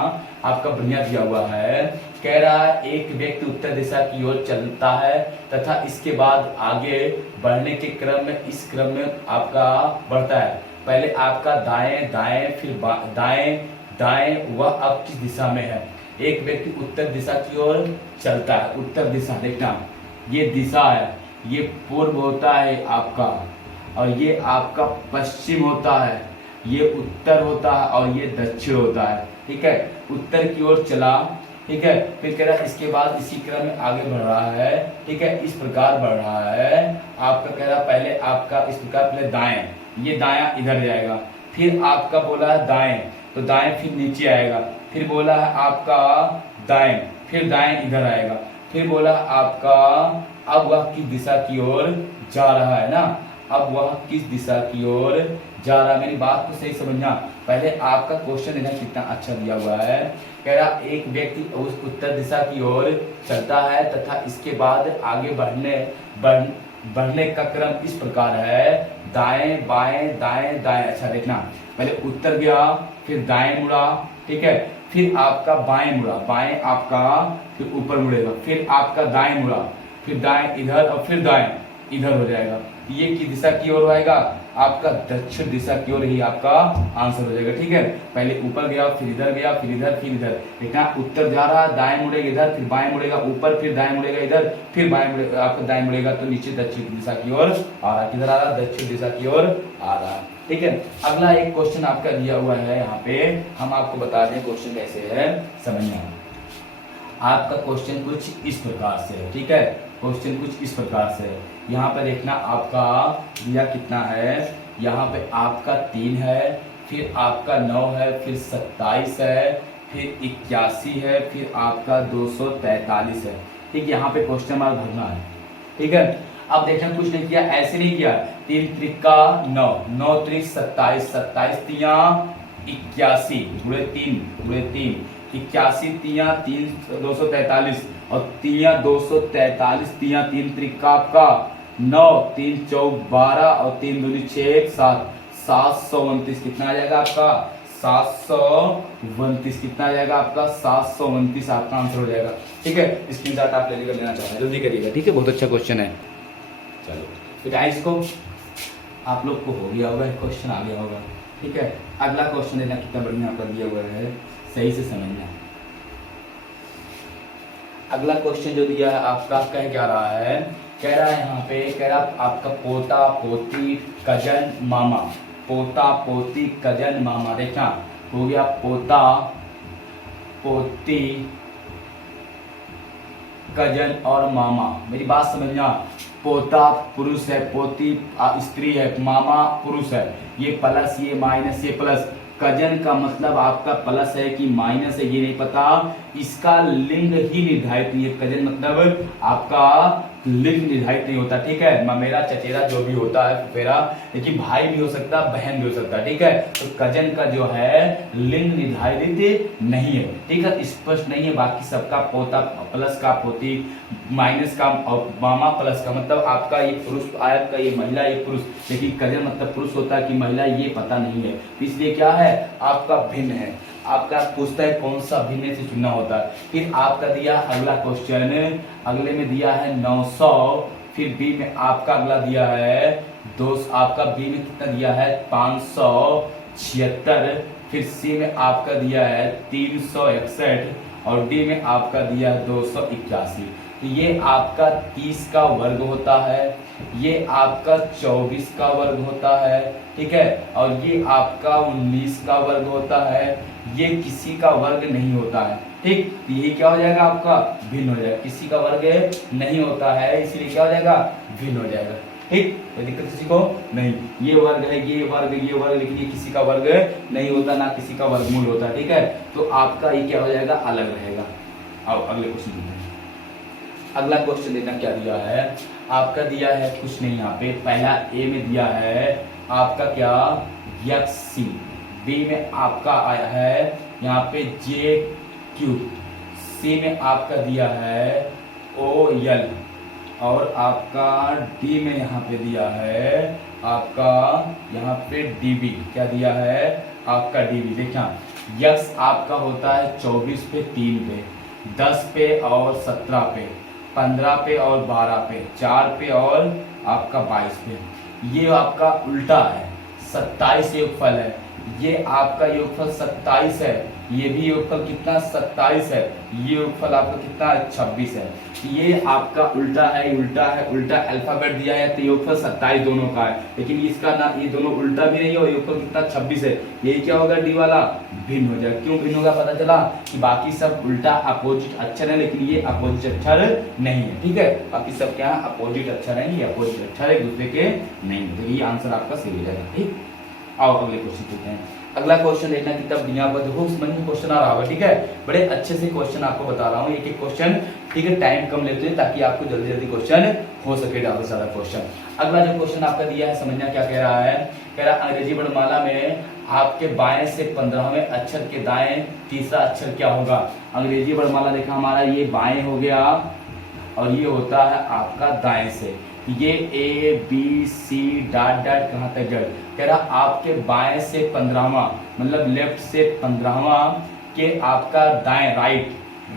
आपका बढ़िया दिया हुआ है, कह रहा है एक व्यक्ति उत्तर दिशा की ओर चलता है तथा इसके बाद आगे बढ़ने के क्रम में इस क्रम में आपका बढ़ता है, पहले आपका दाएं दाएं फिर दाएं दाएं, वह अब किस दिशा में है। एक व्यक्ति उत्तर दिशा की ओर चलता है, उत्तर दिशा देखना, ये दिशा है, ये पूर्व होता है आपका और ये आपका पश्चिम होता है, ये उत्तर होता है और ये दक्षिण होता है, ठीक है। उत्तर की ओर चला, ठीक है, फिर कह रहा है इसके बाद इसी क्रम में आगे बढ़ रहा है, ठीक है, इस प्रकार बढ़ रहा है आपका, कह रहा पहले आपका इस प्रकार, पहले दाएं, ये दायां इधर जाएगा, फिर आपका बोला है दाएं तो दाएं फिर नीचे आएगा, फिर बोला है आपका दाएं, फिर दाएं इधर आएगा, फिर बोला आपका अब वह किस दिशा की ओर जा रहा है ना, अब वह किस दिशा की ओर जा रहा है। मेरी बात को सही समझना, पहले आपका क्वेश्चन देखना कितना अच्छा दिया हुआ है, कह रहा एक व्यक्ति उस उत्तर दिशा की ओर चलता है तथा इसके बाद आगे बढ़ने का क्रम इस प्रकार है, दाएं बाएं दाएं दाएं। अच्छा देखना, पहले उत्तर गया, फिर दाएं मुड़ा, ठीक है, फिर आपका बाएं मुड़ा, बाएं आपका फिर ऊपर मुड़ेगा, फिर आपका दाएं मुड़ा, फिर दाएं इधर और फिर दाएं इधर हो जाएगा। ये किस दिशा की ओर आएगा आपका दक्षिण दिशा की ओर ही आपका आंसर हो जाएगा, ठीक है। पहले ऊपर गया, फिर इधर गया, फिर इधर, फिर इधर, देखना उत्तर जा रहा है, दाएं मुड़ेगा इधर, फिर बाएं मुड़ेगा ऊपर, फिर दाएं मुड़ेगा इधर, फिर बाएं मुड़ेगा, आपका दाएं मुड़ेगा तो नीचे दक्षिण दिशा की ओर आ रहा, किधर आ रहा दक्षिण दिशा की ओर आ रहा, ठीक है। अगला एक क्वेश्चन आपका दिया हुआ है, यहाँ पे हम आपको बता दें क्वेश्चन कैसे है समझना। आपका क्वेश्चन कुछ इस प्रकार से है, ठीक है, क्वेश्चन कुछ इस प्रकार से है। यहाँ पे देखना आपका दिया कितना है, यहाँ पे आपका 3 है, फिर आपका 9 है, फिर 27 है, फिर 81 है, फिर आपका 243 है, ठीक। यहाँ पे क्वेश्चन मार्क भरना है, ठीक है। अब देखना कुछ नहीं किया, ऐसे नहीं किया, 3 त्रिका 9, 9 त्रिक 27, 27 तिया 81 गुणे 3 गुणे 3, 81 तिया 3 243 और तिया 243 तिया 3 त्रिका आपका 9, 3 चौक 12 और 3 दूनी 6 7, 729 कितना आ जाएगा आपका 729, कितना आ जाएगा आपका 729 आपका आंसर हो जाएगा, ठीक है। स्क्रीनशॉट आप ले लेना चाह रहे हैं जल्दी करिएगा, ठीक है, बहुत अच्छा क्वेश्चन है। चलो फिर इसको आप लोग को हो गया होगा, क्वेश्चन आ गया होगा, ठीक है। अगला क्वेश्चन देना कितना बढ़िया आपका दिया हुआ है, सही से समझना। अगला क्वेश्चन जो दिया है आपका कह क्या रहा है, कह रहा है यहाँ पे, कह रहा आपका पोता पोती कजन मामा, पोता पोती कजन मामा, देखना हो गया पोता पोती कजन और मामा। मेरी बात समझना, पोता पुरुष है, पोती स्त्री है, मामा पुरुष है, ये प्लस ये माइनस ये प्लस, कजन का मतलब आपका प्लस है कि माइनस है ये नहीं पता, इसका लिंग ही निर्धारित नहीं है। कजन मतलब आपका लिंग निर्धारित नहीं होता, ठीक है। ममेरा, चचेरा जो भी होता है, फुफेरा, लेकिन भाई भी हो सकता है, बहन भी हो सकता है, ठीक है। तो कजन का जो है लिंग निर्धारित नहीं है, ठीक है, स्पष्ट नहीं है। बाकी सबका पोता प्लस का पोती, माइनस का और मामा प्लस का, मतलब आपका ये पुरुष, आपका ये महिला, ये पुरुष, लेकिन कजन मतलब पुरुष होता है कि महिला, ये पता नहीं है। इसलिए क्या है, आपका भिन्न है। आपका पूछता है कौन सा भिन्न से चुनना होता है। फिर आपका दिया अगला क्वेश्चन, अगले में दिया है 900, फिर बी में आपका अगला दिया है 2, आपका बी में कितना दिया है 576, फिर सी में आपका दिया है 361 और डी में आपका दिया है 281। तो ये आपका 30 का वर्ग होता है, ये आपका 24 का वर्ग होता है, ठीक है, और ये आपका 19 का वर्ग होता है। ये किसी का वर्ग नहीं होता है, ठीक। तो ये क्या हो जाएगा, आपका भिन्न हो जाएगा। किसी का वर्ग नहीं होता है, इसलिए क्या हो जाएगा, भिन्न हो जाएगा, ठीक। कोई दिक्कत किसी को नहीं। ये वर्ग है, ये वर्ग, ये वर्ग, लेकिन ये किसी का वर्ग नहीं होता, ना किसी का वर्गमूल होता, ठीक है। तो आपका ये क्या हो जाएगा, अलग रहेगा। आओ अगले क्वेश्चन देखते हैं। अगला क्वेश्चन देखना क्या दिया है, आपका दिया है कुछ नहीं, यहाँ पे पहला ए में दिया है आपका क्या, यक्सी, बी में आपका आया है यहाँ पे जे क्यू, सी में आपका दिया है ओ यल, और आपका डी में यहाँ पे दिया है आपका यहाँ पे डीबी, क्या दिया है आपका डीबी। देखना यक्स आपका होता है 24 पे 3 पे, 10 पे और 17 पे, 15 पे और 12 पे, 4 पे और आपका 22 पे। ये आपका उल्टा है, 27 योगफल है। ये आपका योगफल 27 है, ये भी योगफल कितना 27 है, ये योगफल आपका कितना 26 है। ये आपका उल्टा है, उल्टा है, उल्टा अल्फाबेट दिया है, तो योगफल 27 दोनों का है, लेकिन इसका ना ये दोनों उल्टा भी नहीं है और योगफल कितना 26 है। यही क्या होगा, डी वाला भिन्न हो जाएगा। क्यों भिन्न होगा, पता चला कि बाकी सब उल्टा अपोजिट अक्षर है, लेकिन ये अपोजिट अक्षर नहीं है, ठीक है। बाकी सब क्या है, अपोजिट अक्षर है, ये अपोजिट अक्षर एक दूसरे के नहीं, तो ये आंसर आपका सही हो जाएगा, ठीक। आओ अगले क्वेश्चन देखते हैं। अगला क्वेश्चन देखना कि तब दुनिया पर देखो समझ में क्वेश्चन आ रहा होगा, ठीक है। बड़े अच्छे से क्वेश्चन आपको बता रहा हूँ, एक एक क्वेश्चन, ठीक है। टाइम कम लेते हैं ताकि आपको जल्दी जल्दी क्वेश्चन हो सके, ज्यादा से ज्यादा क्वेश्चन। अगला जो क्वेश्चन आपका दिया है, समझना क्या कह रहा है, कह रहा है अंग्रेजी वर्णमाला में आपके बाएं से 15वें अक्षर के दाएं तीसरा अक्षर क्या होगा। अंग्रेजी वर्णमाला देखा हमारा ये बाएं हो गया और ये होता है आपका दाएं से। ये A B C dot dot कहाँ तक जड़, कह रहा आपके बाएं से 15वां, मतलब लेफ्ट से 15वां के आपका दाएं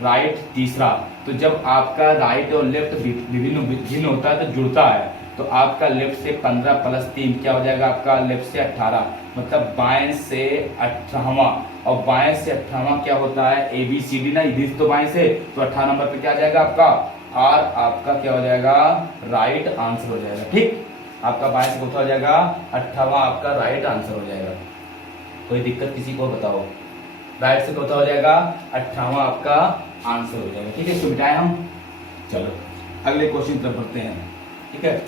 राइट तीसरा। तो जब आपका राइट और लेफ्ट भिन्न होता है तो जुड़ता है, तो आपका लेफ्ट से 15 प्लस 3 क्या हो जाएगा, आपका लेफ्ट से 18, मतलब बाएं से 18वां, और बाएं से 18वां क्या होता है ए बी सी डी ना, इधर तो बाएं से, तो 18 नंबर पे क्या आ जाएगा आपका और आपका क्या हो जाएगा, राइट आंसर हो जाएगा, ठीक। आपका बाएं से कौन सा हो जाएगा, 18वां आपका राइट आंसर हो जाएगा। कोई दिक्कत किसी को बताओ, राइट से कौन सा हो जाएगा, 18वां आपका आंसर हो जाएगा, ठीक है। इसको मिटाएं हम, चलो अगले क्वेश्चन तरफ बढ़ते हैं, ठीक है।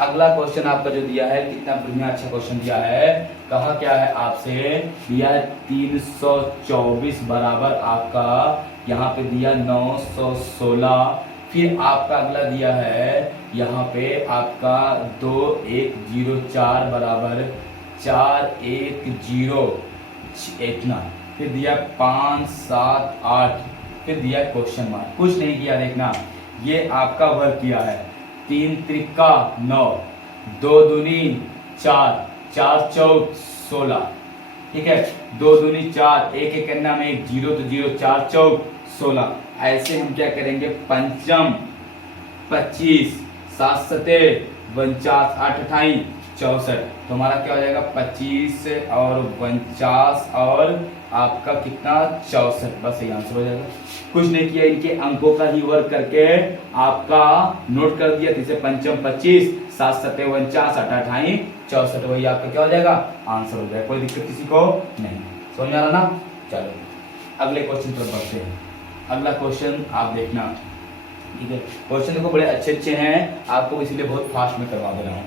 अगला क्वेश्चन आपका जो दिया है, कितना बढ़िया अच्छा क्वेश्चन दिया है, कहा क्या है आपसे, दिया है 324 बराबर आपका यहाँ पे दिया 916, फिर आपका अगला दिया है यहाँ पे आपका 2104 बराबर 410 इतना, फिर दिया 5 7 8, फिर दिया क्वेश्चन मार्क। कुछ नहीं किया, देखना ये आपका वर्क किया है, 3 त्रिका 9, 2 दूनी 4, 4 चौक 16, ठीक है, 2 दूनी 4, एक एक करना में 1 0 तो 0, 4 चौक 16। ऐसे हम क्या करेंगे, पंचम 25, 7 सते 49, 8 28 64, तो हमारा क्या हो जाएगा 25 और 49 और आपका कितना 64, बस ये आंसर हो जाएगा। कुछ नहीं किया, इनके अंकों का ही वर्क करके आपका नोट कर दिया, जैसे पंचम 25, 7 सते 49, 8 28 64, वही आपका क्या हो जाएगा, आंसर हो जाएगा। कोई दिक्कत किसी को नहीं, समझ आ रहा ना। चलो अगले क्वेश्चन पर बढ़ते हैं। अगला क्वेश्चन आप देखना, ठीक है। क्वेश्चन देखो बड़े अच्छे अच्छे हैं, आपको इसीलिए बहुत फास्ट में करवा दे रहा हूँ।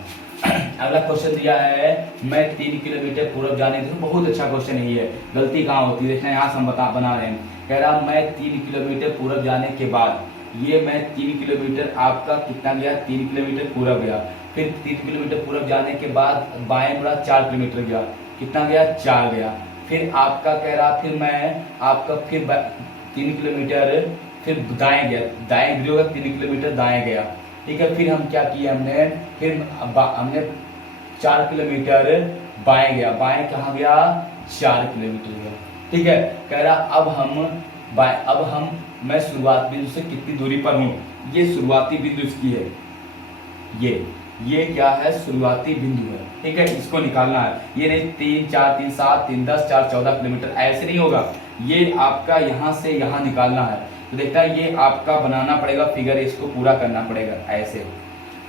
अगला क्वेश्चन दिया है, मैं 3 किलोमीटर पूर्व जाने, देखो बहुत अच्छा क्वेश्चन है ये, गलती कहाँ होती है देखना, यहाँ से हम बना रहे हैं। कह रहा मैं 3 किलोमीटर पूर्व जाने के बाद ये मैं 3 किलोमीटर आपका कितना गया, 3 किलोमीटर पूरब गया। फिर 3 किलोमीटर पूरब जाने के बाद बाएं मुड़ा 4 किलोमीटर गया, कितना गया, 4 गया। फिर आपका कह रहा, फिर मैं आपका फिर 3 किलोमीटर फिर दाएं गया, दाएं गिरोगा 3 किलोमीटर दाएं गया, ठीक है। फिर हम क्या किया, हमने 4 किलोमीटर बाएं गया, बाएं कहाँ गया, 4 किलोमीटर गया, ठीक है। कह रहा अब हम मैं शुरुआत बिंदु से कितनी दूरी पर हूँ, ये शुरुआती बिंदु इसकी है, ये क्या है, शुरुआती बिंदु है, ठीक है। इसको निकालना है, ये नहीं 3 4 3 7 3 10 4 14 किलोमीटर ऐसे नहीं होगा, ये आपका यहाँ से यहाँ निकालना है। तो देखता है ये आपका बनाना पड़ेगा फिगर, इसको पूरा करना पड़ेगा ऐसे।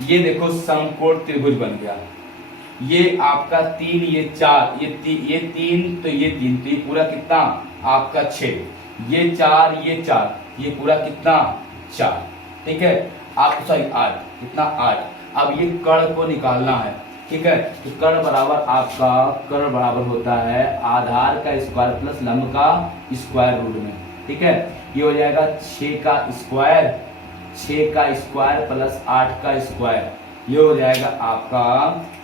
ये देखो समकोण त्रिभुज बन गया, ये आपका 3 ये 4 ये 3 तो ये 3 तो ये पूरा कितना आपका 6, ये 4 ये 4 ये पूरा कितना 4, ठीक है। आप सॉरी 8, कितना 8। अब ये कर्ण को निकालना है, ठीक है। तो कर्ण बराबर होता है आधार का स्क्वायर प्लस लंब का स्क्वायर रूट में, ठीक है। ये हो जाएगा 6 का स्क्वायर प्लस 8 का स्क्वायर, ये हो जाएगा आपका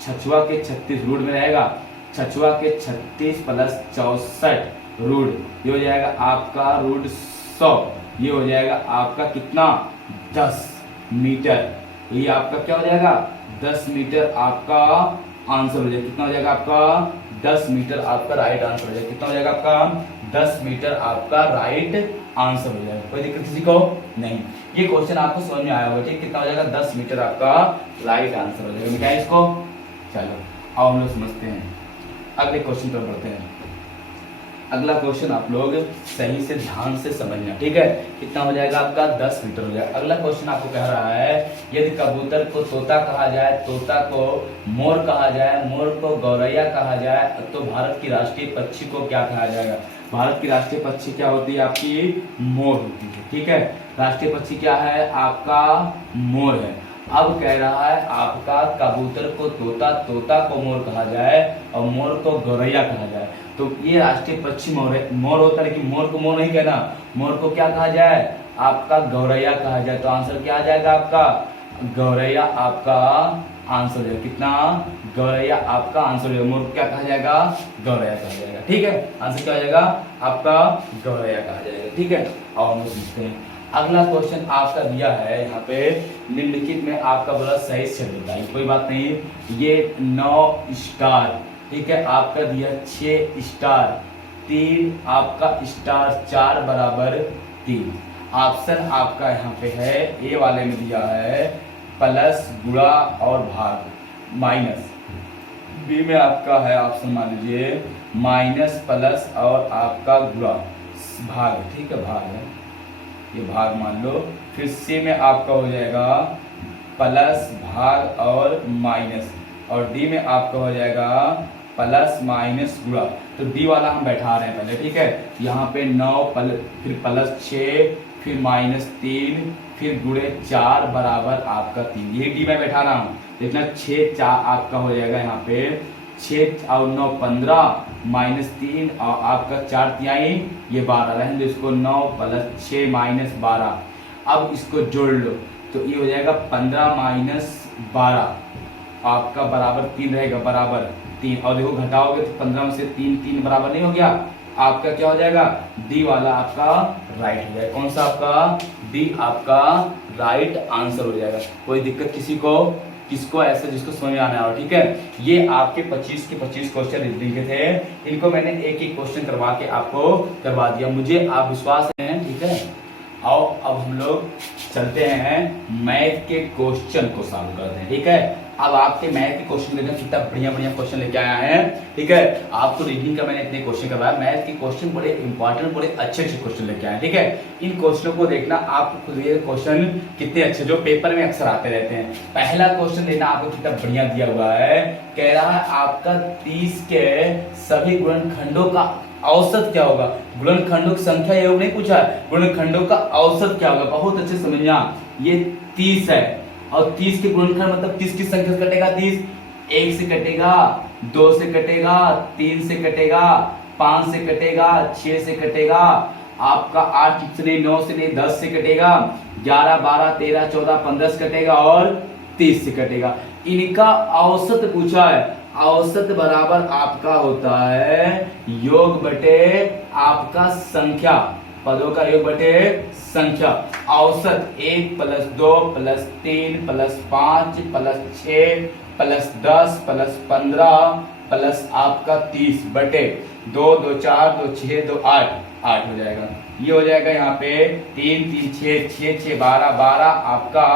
6 के 36 रूट में रहेगा, 6 के 36 प्लस 64 रूट, ये हो जाएगा आपका रूट 100, ये हो जाएगा आपका कितना 10 मीटर। ये आपका क्या हो जाएगा 10 मीटर आपका आंसर हो जाएगा, कितना हो जाएगा आपका 10 मीटर आपका राइट आंसर हो जाएगा, कितना हो जाएगा आपका 10 मीटर आपका राइट आंसर हो जाएगा। कोई दिक्कत किसी को नहीं, ये क्वेश्चन आपको समझ में आया होगा, ठीक। कितना हो जाएगा 10 मीटर आपका राइट आंसर हो जाएगा, क्या इसको। चलो आओ हम लोग समझते हैं, अगले क्वेश्चन पर बढ़ते हैं। अगला क्वेश्चन आप लोग सही से ध्यान से समझना, ठीक है। कितना हो जाएगा आपका 10 मीटर हो जाएगा। अगला क्वेश्चन आपको कह रहा है यदि कबूतर को तोता कहा जाए, तोता को मोर कहा जाए, मोर को गौरैया कहा जाए, तो भारत की राष्ट्रीय पक्षी को क्या कहा जाएगा। भारत की राष्ट्रीय पक्षी क्या होती है आपकी, मोर होती है, ठीक है। राष्ट्रीय पक्षी क्या है आपका, मोर है। अब कह रहा है आपका कबूतर को तोता, तोता को मोर कहा जाए और मोर को गौरैया कहा जाए, तो ये राष्ट्रीय पक्षी मोर होता है, लेकिन मोर को मोर नहीं कहना, मोर को क्या कहा जाए आपका गौरैया कहा जाए। तो आंसर क्या आ जाएगा आपका गौरैया आपका आंसर हो जाएगा, कितना गौरैया आपका आंसर हो जाएगा, मोर को क्या कहा जाएगा गौरैया कहा जाएगा, ठीक है। आंसर क्या हो जाएगा आपका गौरैया कहा जाएगा, ठीक है। और हम समझते हैं अगला क्वेश्चन आपका दिया है यहाँ पे निम्नलिखित में आपका बोला सही से बताइए, कोई बात नहीं। ये 9 स्टार, ठीक है, आपका दिया 6 स्टार, 3 आपका स्टार 4 बराबर 3। ऑप्शन आपका यहाँ पे है ए वाले में दिया है प्लस गुणा और भाग माइनस, बी में आपका है ऑप्शन मान लीजिए माइनस प्लस और आपका गुणा भाग, ठीक है, भाग है, ये भाग मान लो। फिर सी में आपका हो जाएगा प्लस भाग और माइनस, और डी में आपका हो जाएगा प्लस माइनस गुणा। तो डी वाला हम बैठा रहे हैं पहले, ठीक है। यहाँ पे 9 फिर प्लस 6 फिर माइनस 3 फिर गुणे 4 बराबर आपका 3, ये डी में बैठा रहा हूँ। देखना 6 4 आपका हो जाएगा यहाँ पे 6 और 9 15 माइनस 3 और आपका 4 तिहाई ये 12 रहने दो इसको, 9 प्लस 6 माइनस 12। अब इसको जोड़ लो तो ये हो जाएगा 15 माइनस 12 आपका बराबर 3 रहेगा, बराबर 3। और देखो घटाओगे तो 15 में से 3 बराबर नहीं हो गया, आपका क्या हो जाएगा डी वाला आपका राइट हो जाएगा। कौन सा आपका डी आपका राइट आंसर हो जाएगा। कोई दिक्कत किसी को, किसको ऐसा जिसको समझ में आने वाला, ठीक है। ये आपके 25 के 25 क्वेश्चन रीजनिंग के थे, इनको मैंने एक एक क्वेश्चन करवा के आपको करवा दिया, मुझे आप विश्वास है, ठीक है। आओ अब हम लोग चलते हैं मैथ के क्वेश्चन को सॉल्व करते हैं, ठीक है। अब आपके मैथ के क्वेश्चन देखना कितना बढ़िया बढ़िया क्वेश्चन लेके आया है, ठीक है। आपको रीडिंग का मैंने इतने क्वेश्चन करवाया, मैथ के क्वेश्चन बड़े इंपॉर्टेंट बड़े अच्छे अच्छे क्वेश्चन लेके आए, ठीक है। इन क्वेश्चनों को देखना आपको खुद, ये क्वेश्चन कितने अच्छे जो पेपर में अक्सर आते रहते हैं। पहला क्वेश्चन देखना आपको कितना बढ़िया दिया हुआ है, कह रहा है आपका 30 के सभी गुणनखंडों का औसत क्या होगा। गुणनखंडों की संख्या योग नहीं पूछा है, गुणनखंडों का औसत क्या होगा, बहुत अच्छे समझना। ये 30 है और 30 के गुणनखंड मतलब 30 की संख्या से कटेगा 30, 1 से कटेगा, 2 से कटेगा, 3 से कटेगा, 5 से कटेगा, 6 से कटेगा, आपका 8 से नहीं, 9 से नहीं, 10 से कटेगा, 11 12 13 14 15 से कटेगा और 30 से कटेगा। इनका औसत पूछा है, औसत बराबर आपका होता है योग बटे आपका संख्या, पदों का योग बटे संख्या। औसत 1 + 2 + 3 + 5 + 6 + 10 + 15 प्लस आपका 30 बटे 2 2 4 2 6 2 8 8 हो जाएगा। ये हो जाएगा यहाँ पे 3 3 6 6 6 12 12 आपका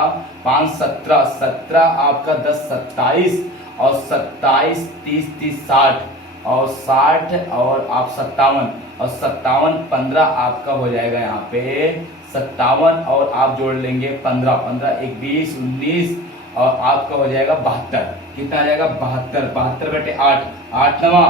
5 17 17 आपका 10 27 और 27 30 30 60 और 60 और आप 57 और 57 15 आपका हो जाएगा यहाँ पे 57 और आप जोड़ लेंगे 15 15 1 20 19 और आपका हो जाएगा 72। कितना आ जाएगा 72 72 बटे 8 8 9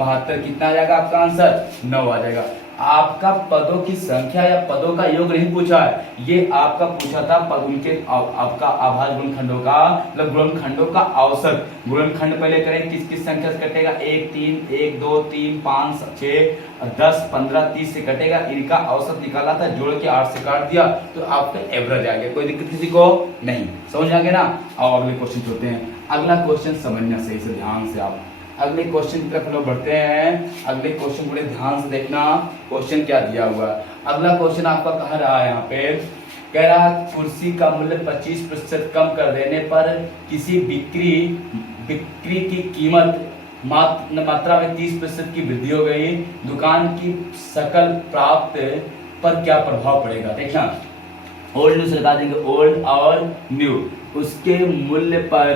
72। कितना आ जाएगा आपका आंसर 9 आ जाएगा। आपका पदों की संख्या या पदों का योग नहीं पूछा है, ये आपका पूछा था उनके आपका आभाज्य गुणनखंडों का मतलब गुणनखंडों का औसत। गुणनखंड पहले करें किस किस संख्या से कटेगा 1 3 1 2 3 5 6 10 15 30 से कटेगा। इनका औसत निकाला था, जोड़ के 8 से काट दिया तो आपका एवरेज आ गया। कोई दिक्कत किसी को नहीं, समझ आ गया ना। अब अगले क्वेश्चन होते हैं। अगला क्वेश्चन समझना सही से, ध्यान से आप अगले क्वेश्चन की तरफ लोग बढ़ते हैं। अगले क्वेश्चन बड़े ध्यान से देखना, क्वेश्चन क्या दिया हुआ है। अगला क्वेश्चन आपका कह रहा है यहाँ पे, कह रहा है कुर्सी का मूल्य 25% कम कर देने पर किसी बिक्री की कीमत मात्रा में 30% की वृद्धि हो गई, दुकान की सकल प्राप्त पर क्या प्रभाव पड़ेगा। देखना ओल्ड न्यू से लगा देंगे, ओल्ड और न्यू, उसके मूल्य पर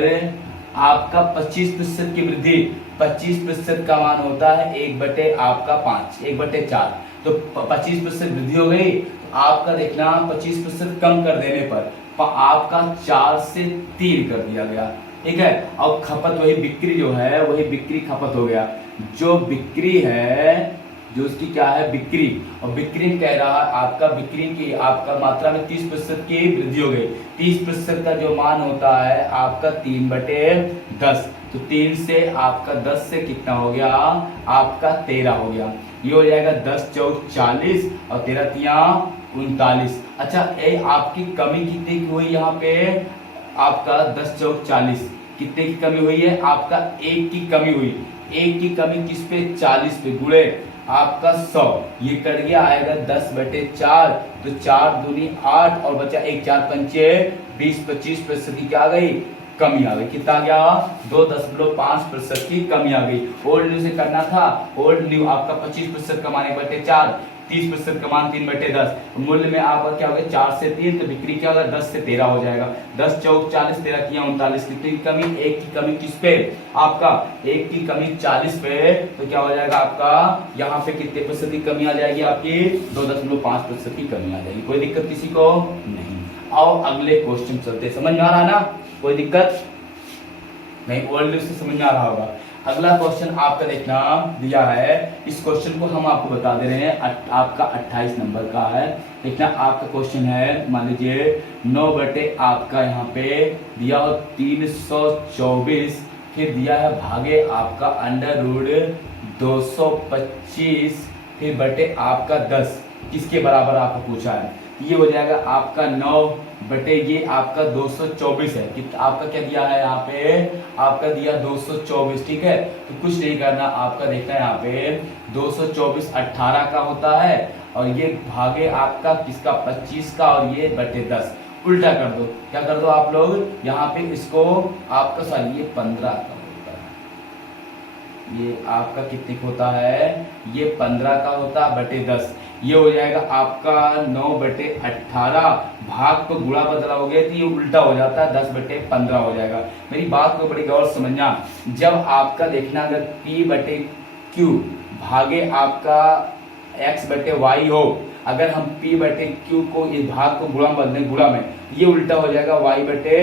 आपका 25% की वृद्धि। 25% का मान होता है 1 बटे आपका 5 1 बटे 4, तो 25% वृद्धि हो गई। तो आपका देखना 25% कम कर देने पर आपका 4 से 3 कर दिया गया, ठीक है। और खपत वही बिक्री जो है वही बिक्री खपत हो गया। जो बिक्री है जो उसकी क्या है बिक्री, और बिक्री कह रहा है आपका बिक्री की आपका मात्रा में 30% की वृद्धि हो गई। 30% का जो मान होता है आपका 3 बटे 10, तो 3 से आपका 10 से कितना हो गया आपका 13 हो गया। ये हो जाएगा 10 चौक 40 और 13 तिया 39। अच्छा ये आपकी कमी कितनी की हुई यहाँ पे, आपका 10 चौक 40 कितने की कमी हुई है, आपका 1 की कमी हुई। 1 की कमी किस पे 40 पे, गुणे आपका 100, ये कट गया आएगा 10 बटे 4, तो 4 दूनी 8 और बचा 1 4 पंचे 20 25% की क्या आ गई कमी आ गई। कितना आ गया 2.5% की कमी आ गई। ओल्ड न्यू से करना था, ओल्ड न्यू आपका 25% कमाने बटे 4, 30% का मान 3 बटे 10, मूल्य में आपका क्या हो गया 4 से 3, तो बिक्री क्या होगा 10 से 13 हो जाएगा। 10 चौक 40 13 किया 39, कितने की कमी 1 की कमी किस पे आपका 1 की कमी 40 पे, तो क्या हो जाएगा आपका यहाँ पे कितने प्रतिशत की कमी आ जाएगी आपकी 2.5% की कमी आ जाएगी। कोई दिक्कत किसी को नहीं। आओ अगले क्वेश्चन चलते, समझ में आ रहा ना, कोई दिक्कत नहीं, ओल्ड से समझ में आ रहा होगा। अगला क्वेश्चन आपका देखना दिया है, इस क्वेश्चन को हम आपको बता दे रहे हैं, आपका 28 नंबर का है। देखना आपका क्वेश्चन है, मान लीजिए 9 बटे आपका यहाँ पे दिया हो 324, फिर दिया है भागे आपका अंडर रूट 225, फिर बटे आपका 10 किसके बराबर आपको पूछा है। ये हो जाएगा आपका 9 बटे ये आपका 224 है कि आपका क्या दिया है यहाँ पे आपका दिया 224, ठीक है। तो कुछ नहीं करना, आपका देखना है यहाँ पे 224 18 का होता है और ये भागे आपका किसका 25 का और ये बटे 10, उल्टा कर दो। क्या कर दो आप लोग यहाँ पे इसको आपका सॉरी ये 15 का होता है, ये आपका कितने का होता है ये 15 का होता है बटे 10। ये हो जाएगा आपका 9 बटे 18, भाग को गुणा बदला हो गया तो ये उल्टा हो जाता है 10 बटे 15 हो जाएगा। मेरी बात को बड़ी गौर समझना, जब आपका देखना अगर p बटे q भागे आपका x बटे y हो, अगर हम p बटे q को इस भाग को गुणा बदले गुणा में, ये उल्टा हो जाएगा y बटे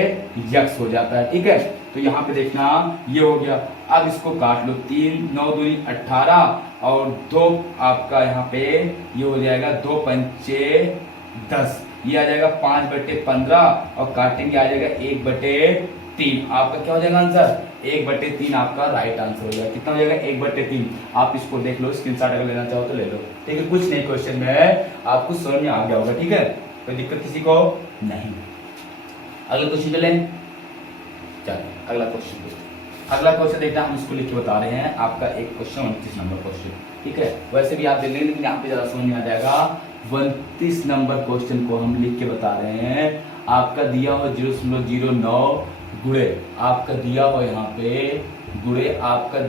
x हो जाता है, ठीक है। तो यहाँ पे देखना ये हो गया। अब इसको काट लो, 3 9 दूनी 18 और 2 आपका यहाँ पे ये हो जाएगा 2 पंचे 10, ये आ जाएगा 5 बटे 15 और काटेंगे आ जाएगा 1 बटे 3। आपका क्या हो जाएगा आंसर? 1/3 आपका राइट आंसर हो जाएगा। कितना हो जाएगा? 1/3। आप इसको देख लो, स्क्रीनशॉट अगर लेना चाहो तो ले लो, ठीक है। कुछ नहीं, क्वेश्चन में आपको समझ में आ गया होगा, ठीक है, कोई दिक्कत किसी को नहीं। अगले क्वेश्चन चले, चलो अगला क्वेश्चन देखना, हम इसको लिख के बता रहे हैं। आपका एक क्वेश्चन 29 नंबर क्वेश्चन, ठीक है, वैसे भी आप देख लेंगे लेकिन यहाँ पे ज्यादा समझ में आ जाएगा। 29 नंबर क्वेश्चन को हम लिख के बता रहे हैं। आपका दिया हो 0.09 गुणे, आपका दिया हो यहाँ पे गुणे आपका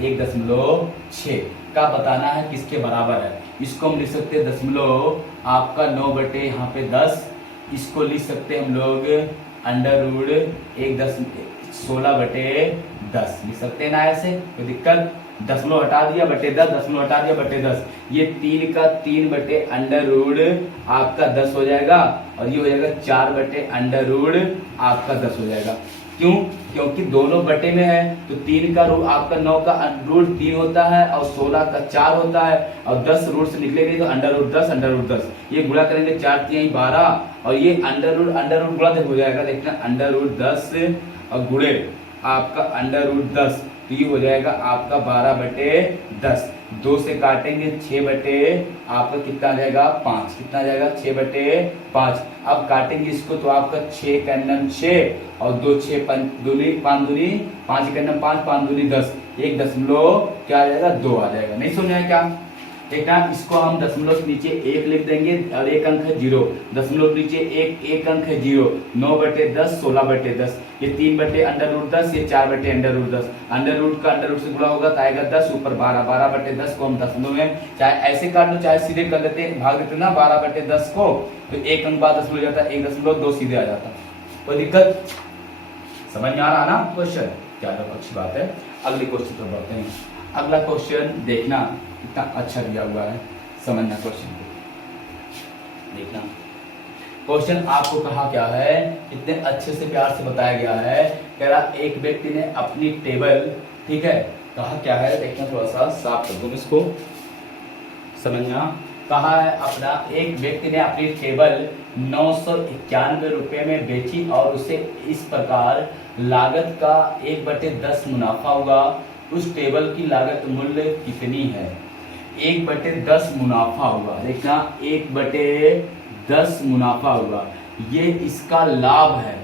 1.6 का बताना है किसके बराबर है। इसको हम लिख सकते हैं दशमलव आपका 9 बटे यहाँ पे 10। इसको लिख सकते हैं हम लोग अंडर रूट 16/10 लिख सकते हैं ना, ऐसे कोई दिक्कत। दशमलव हटा दिया बटे 10, दशमलव हटा दिया बटे 10, ये 3 का 3 बटे अंडर रूट आपका 10 हो जाएगा, और ये हो जाएगा 4 बटे अंडर रूट आपका 10 हो जाएगा। क्यों? क्योंकि दोनों बटे में है, तो 3 का रूट आपका 9 का रूट 3 होता है और 16 का 4 होता है, और 10 रूट से निकलेंगे तो अंडर रूट 10, ये गुणा करेंगे 4 3 12, और ये अंडर रूट गुणा हो जाएगा। देखना अंडर रूट 10 और गुणे आपका अंडर रूट 10, तो ये हो जाएगा आपका 12/10। 2 से काटेंगे 6 आपका कितना आ जाएगा 5, कितना आ जाएगा 6/5। अब काटेंगे इसको तो आपका 6 का 6 और 2 6 5 दूनी 5 दूनी 5 का 5 5 दूनी 10, 1 क्या आ जाएगा 2 आ जाएगा। नहीं समझ आया क्या? देखना इसको हम दशमलव के नीचे 1 लिख देंगे और 1 अंक है 0, दशमलव के नीचे 1 अंक है 0, 9/10 16/10, ये 3 बटे अंडर रूट 10, ये 4 बटे अंडर रूट 10, अंडर रूट का अंडर रूट से गुणा होगा तो आएगा 10, ऊपर 12/10 को हम दशमलव में चाहे ऐसे काट लो चाहे सीधे कर लेते हैं, भाग देते ना 12/10 को, तो 1 अंक बाद दशमलव जाता है, 1.2 सीधे आ जाता। कोई दिक्कत? समझ में आ रहा ना क्वेश्चन? क्या अच्छी बात है। अगले क्वेश्चन पर बढ़ते हैं। अगला क्वेश्चन देखना कितना अच्छा दिया हुआ है, समझना क्वेश्चन को। देखना क्वेश्चन आपको कहा क्या है, इतने अच्छे से प्यार से बताया गया है। कह रहा एक व्यक्ति ने अपनी टेबल, ठीक है, कहा क्या है, देखना थोड़ा सा साफ कर दो इसको, समझना। कहा है अपना एक व्यक्ति ने अपनी टेबल 991 रुपए में बेची और उसे इस प्रकार लागत का 1/10 मुनाफा हुआ। उस टेबल की लागत मूल्य कितनी है? 1/10 मुनाफा हुआ। देखना 1/10 मुनाफा हुआ, ये इसका लाभ है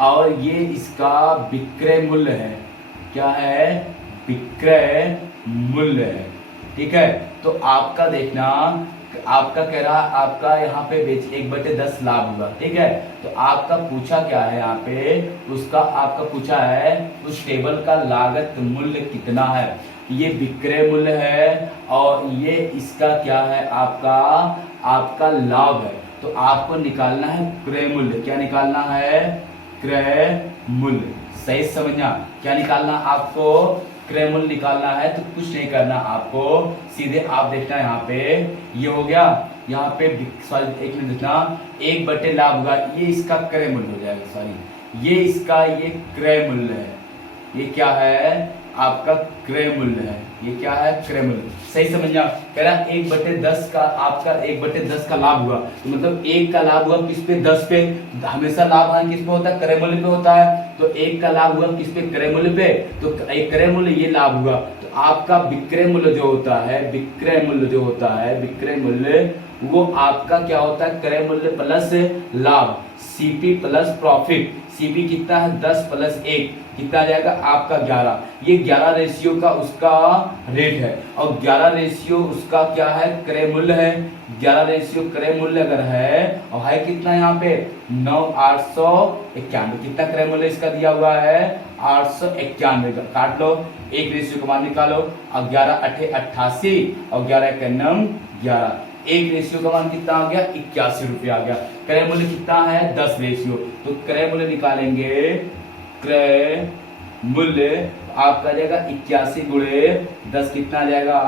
और ये इसका विक्रय मूल्य है। क्या है? विक्रय मूल्य है, ठीक है। तो आपका देखना, आपका कह रहा आपका यहाँ पे 1/10 लाभ हुआ, ठीक है। तो आपका पूछा क्या है यहाँ पे, उसका आपका पूछा है उस टेबल का लागत मूल्य कितना है। ये विक्रय मूल्य है और ये इसका क्या है, आपका लाभ है। तो आपको निकालना है क्रय मूल्य। क्या निकालना है? क्रय मूल्य। सही समझना, क्या निकालना आपको? क्रय मूल्य निकालना है। तो कुछ नहीं करना आपको, सीधे आप देखना यहाँ पे ये हो गया, यहाँ पे एक मिनट देखना, 1 लाभ होगा, ये इसका क्रय मूल्य हो जाएगा, सॉरी ये इसका ये क्रय मूल्य है। ये क्या है? आपका क्रय मूल्य है। ये क्या है? क्रय मूल्य। सही समझना। कह रहा 1/10 का आपका 1/10 का लाभ हुआ, तो मतलब 1 का लाभ हुआ किस पे? 10 पे। हमेशा लाभ हानि किस पे होता है? क्रय मूल्य पे होता है। तो 1 का लाभ हुआ किस पे? क्रय मूल्य पे। तो एक क्रय मूल्य ये लाभ हुआ, तो आपका विक्रय मूल्य जो होता है, विक्रय मूल्य जो होता है, विक्रय मूल्य वो आपका क्या होता है? क्रय मूल्य प्लस लाभ, सीपी प्लस प्रॉफिट। सीपी कितना है? 10 + 1 कितना आ जाएगा? आपका 11। ये 11 रेशियो का उसका रेट है और 11 रेशियो उसका क्या है? क्रय मूल्य है। 11 रेशियो क्रय मूल्य अगर है और है कितना यहाँ पे 9,891, कितना क्रय मूल्य इसका दिया हुआ है? 891 का। काट लो, एक रेशियो का मान निकालो, और 11 8 88 और 11 1 11, एक रेशियो का मान कितना आ गया? 81 रुपये आ गया। क्रय मूल्य कितना है? 10 रेशियो। तो क्रय मूल्य निकालेंगे, क्रय मूल्य आपका आ जाएगा 81 × 10 कितना आ जाएगा?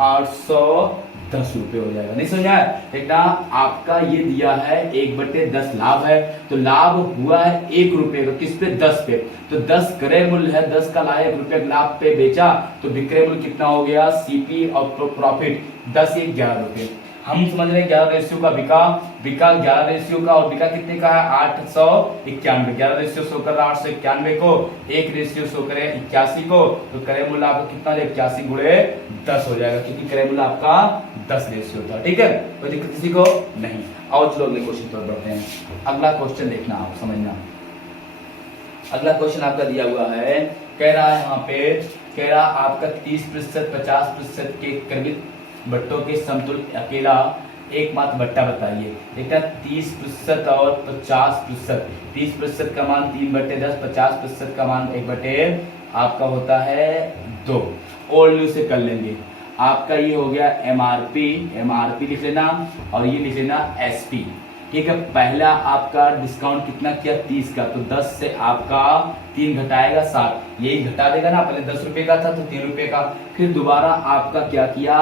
810 रुपये हो जाएगा। नहीं समझा? देखना आपका ये दिया है 1/10 लाभ है, तो लाभ हुआ है 1 रुपये का, किस पे? 10 पे। तो 10 क्रय मूल्य है, 10 का लाभ 1 रुपये लाभ पे बेचा, तो विक्रय मूल्य कितना हो गया? सीपी और प्रॉफिट 10 × 11 रुपये। हम समझ रहे हैं 11 रेशियो का बिका 11 रेशियो का, और बिका कितने का है 891। 11 रेशियो शो कर रहा है 891 को, 1 रेशियो शो करे 81 को, तो क्रय मूल्य आपका कितना 81 गुणे 10 हो जाएगा, क्योंकि क्रय मूल्य आपका 10 रेशियो था। ठीक है, कोई दिक्कत किसी को नहीं। और चलो अगले क्वेश्चन पर बढ़ते हैं। अगला क्वेश्चन देखना आप समझना। अगला क्वेश्चन आपका दिया हुआ है, कह रहा है यहाँ पे, कह रहा आपका 30% 50% के क्रमित बट्टों के समतुल्य अकेला एकमात्र बट्टा बताइए। देखा 30% और 50%। 30% का मान 3/10, 50% का मान 1/, आपका होता है 2। ओल्ड न्यू से कर लेंगे। आपका ये हो गया एमआरपी लिख लेना, और ये लिख लेना एसपी। ठीक है, पहला आपका डिस्काउंट कितना किया 30 का, तो 10 से आपका 3 घटाएगा 7, यही घटा देगा ना, पहले 10 रुपए का था तो 3 रुपए का, फिर दोबारा आपका क्या किया,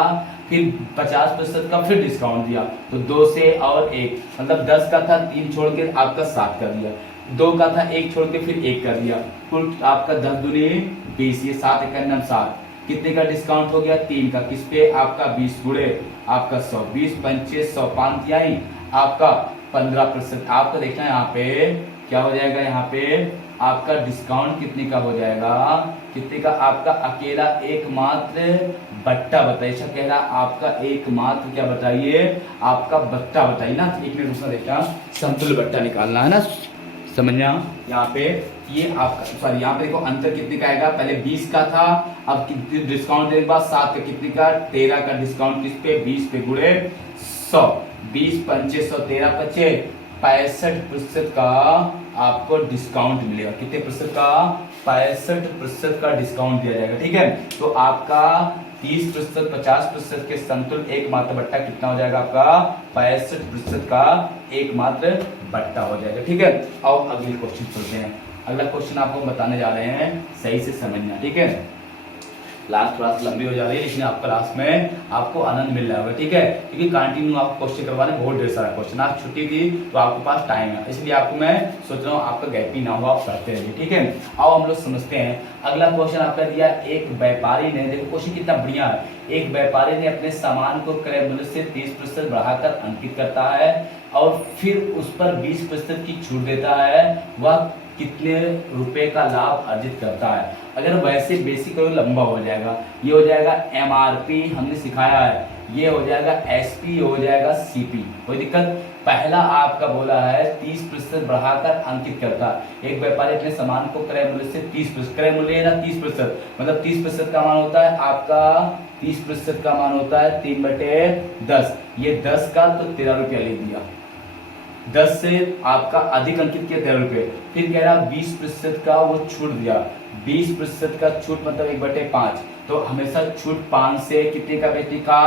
फिर 50% का फिर डिस्काउंट दिया, तो 2 से और 1, मतलब 10 का था 3 छोड़ के आपका 7 कर दिया, 2 का था 1 छोड़ के फिर 1 कर दिया, कुल आपका 10 दूनी 20, ये 7 एकम 7, कितने का डिस्काउंट हो गया 3 का, किस पे आपका 20 गुणे आपका 100, 20 पंचे 100, 5 आई आपका 15%। आपको देखना यहाँ पे क्या हो जाएगा, यहाँ पे आपका डिस्काउंट कितने का हो जाएगा, कितने का आपका अकेला एकमात्र बट्टा बताइए। अच्छा कह रहा आपका एकमात्र क्या बताइए, आपका बट्टा बताइए ना, एक मिनट दूसरा देखना, समतुल्य बट्टा निकालना है ना, समझना यहाँ पे, ये आपका सॉरी यहाँ पे देखो अंतर कितने का आएगा, पहले 20 का था, अब कितने डिस्काउंट देने के बाद 7 का कितने का 13 का डिस्काउंट किस पे 20 पे गुणे 100, 20 पंचे 100, 13 पचे 65% का आपको डिस्काउंट मिलेगा। कितने प्रतिशत का 65% का डिस्काउंट दिया जाएगा। ठीक है, तो आपका 30% 50% के समतुल्य एकमात्र बट्टा कितना हो जाएगा, आपका 65% का एकमात्र बट्टा हो जाएगा। ठीक है, और अगले क्वेश्चन चलते हैं। अगला क्वेश्चन आपको बताने जा रहे हैं, सही से समझना। ठीक है, क्लास थोड़ा सा लंबी हो जा रही है, लेकिन आपका क्लास में आपको आनंद मिल रहा होगा। ठीक है, क्योंकि कंटिन्यू आपको क्वेश्चन करवाने बहुत ढेर सारा क्वेश्चन, आज छुट्टी थी तो आपके पास टाइम है, इसलिए आपको मैं सोच रहा हूँ आपका गैप ही ना हो, आप करते रहिए। ठीक है, आओ हम लोग समझते हैं। अगला क्वेश्चन आपका दिया, एक व्यापारी ने, देखो क्वेश्चन कितना बढ़िया है, एक व्यापारी ने अपने सामान को क्रय मूल्य से 30% बढ़ाकर अंकित करता है और फिर उस पर 20% की छूट देता है, वह कितने रुपए का लाभ अर्जित करता है। अगर वैसे बेसिक करो लंबा हो जाएगा, ये हो जाएगा एमआरपी हमने सिखाया है, ये हो जाएगा एसपी, हो जाएगा सीपी, कोई दिक्कत। पहला आपका बोला है 30% बढ़ाकर अंकित करता है। एक व्यापारी अपने सामान को क्रय मूल्य से 30%, क्रय मूल्य है ना 30%, मतलब 30% का मान होता है आपका, 30% का मान होता है 3/10, ये 10 का तो 13 रुपया ले दिया, 10 से आपका अधिक अंकित किया 13 रुपए, फिर कह रहा 20% का वो छूट दिया, 20% का छूट मतलब 1/5, तो हमेशा छूट 5 से कितने का बेटी का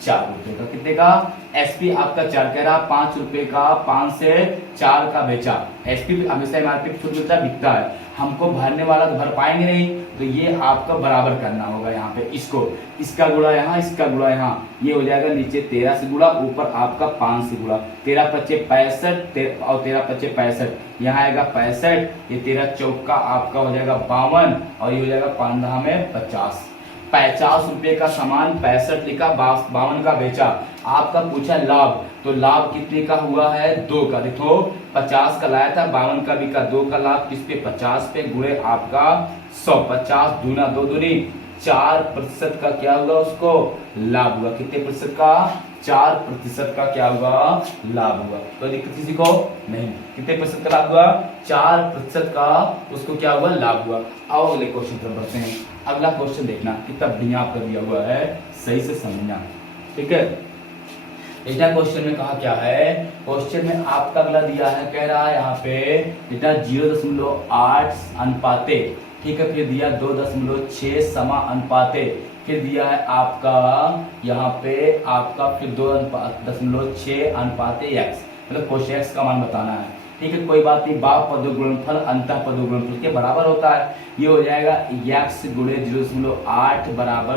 4 रुपए का, कितने का एसपी आपका 4, कह रहा 5 रुपए का 5 से 4 का बेचा। एसपी हमेशा एमआरपी छूट मिलता बिकता है, हमको भरने वाला तो भर पाएंगे नहीं, तो ये आपका बराबर करना होगा। यहाँ पे इसको, इसका गुणा यहाँ, इसका गुणा यहाँ, ये हो जाएगा नीचे 13 से गुणा, ऊपर आपका 5 से गुणा, 13 पच्चे 65 और 13 पच्चे 65, यहाँ आएगा 65, ये 13 चौका आपका हो जाएगा 52, और ये हो जाएगा 15 में 50, 50 रुपए का सामान 65 लिखा, 52 का बेचा। आपका पूछा लाभ, तो लाभ कितने का हुआ है 2 का, देखो 50 का लाया था, 52 का बिका, 2 का लाभ किस पे 50 पे गुणे आपका 100, 50 दूना 2 दूनी 4% का क्या हुआ, उसको लाभ हुआ। कितने प्रतिशत का 4% का क्या हुआ, लाभ हुआ। तो दिक्कत किसी को नहीं, कितने प्रतिशत का लाभ हुआ 4% का, उसको क्या हुआ लाभ हुआ। आओ अगले क्वेश्चन पर बढ़ते हैं। अगला क्वेश्चन देखना कितना बढ़िया आपका दिया हुआ है, सही से समझना। ठीक है, इतना क्वेश्चन में कहा क्या है, क्वेश्चन में आपका अगला दिया है, कह रहा है यहाँ पे इतना 0.8 अनुपाते, ठीक है, फिर दिया 2.6 समा अनुपाते, फिर दिया है आपका यहाँ पे आपका फिर 2.6 अनुपाते x, मतलब क्वेश्चन x का मान बताना है। ठीक है, कोई बात नहीं, बाप पदो गुणनफल अंतः पदो गुणनफल के बराबर होता है, ये हो जाएगा x गुणे 0.8 बराबर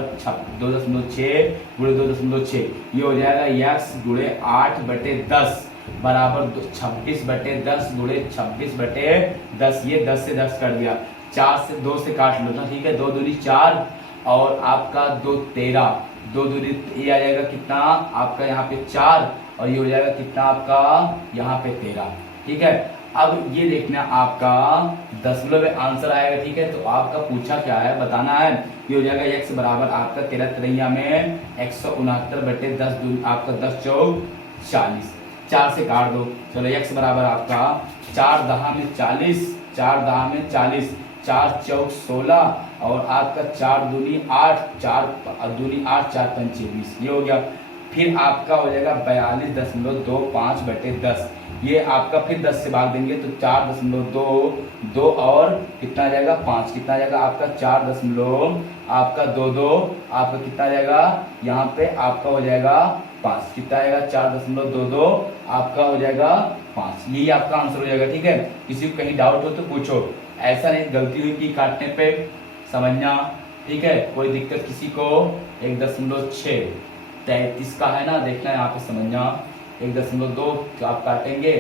2.6 गुणे 2.6, ये हो जाएगा x गुणे 8/10 बराबर 26/10 गुणे 26/10, ये 10 से 10 कर दिया, 4 से 2 से काट लो ना, ठीक है, 2 दूनी 4 और आपका 2 13, 2 दूनी ये आ जाएगा कितना आपका यहाँ पे 4 और ये हो जाएगा कितना आपका यहाँ पे 13। ठीक है, अब ये देखना आपका दशमलव में आंसर आएगा। ठीक है, तो आपका पूछा क्या है बताना है। ये हो जाएगा x बराबर आपका 13 तिरैया में 169 बटे 10 आपका 10 चौक 40, 4 से काट दो। चलो x बराबर आपका 4 दहा में 40, 4 दहा में 40, 4 चौक 16 और आपका 4 दूनी 8, 4 दूनी 8, 4 पंचे 20, ये हो गया। फिर आपका हो जाएगा 42.25 बटे 10, ये आपका फिर 10 से भाग देंगे तो 4.22 और कितना आ जाएगा 5, कितना आ जाएगा आपका 4 आपका 22 आपका कितना आ जाएगा यहाँ पे आपका हो जाएगा 5, कितना आएगा 4.22 आपका हो जाएगा 5, यही आपका आंसर हो जाएगा। ठीक है, किसी को कहीं डाउट हो तो पूछो, ऐसा नहीं गलती हुई कि काटने पे समझना। ठीक है, कोई दिक्कत किसी को 1.633 का है ना, देखना यहाँ पे समझना। 1.2 आप काटेंगे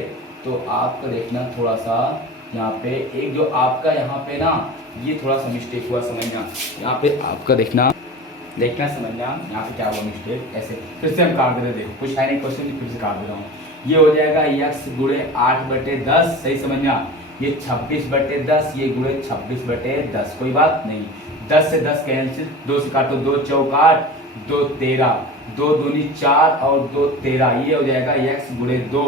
तो आपका देखना थोड़ा सा यहाँ पे एक जो आपका यहाँ पे ना ये थोड़ा सा मिस्टेक हुआ, समझना यहाँ पे आपका देखना समझना यहाँ पे क्या हुआ मिस्टेक। ऐसे फिर से हम काट दे रहे, देखो कुछ है नहीं क्वेश्चन, फिर से काट दे रहा हूँ। ये हो जाएगा x गुणे 8/10, सही समझना। ये 26/10, ये गुणे 26/10, कोई बात नहीं। 10 से 10 कैंसिल, 2 से काटो, 2 चौक 8, 2 13, 2 दूनी 4 और 2 13, ये हो जाएगा x गुणे 2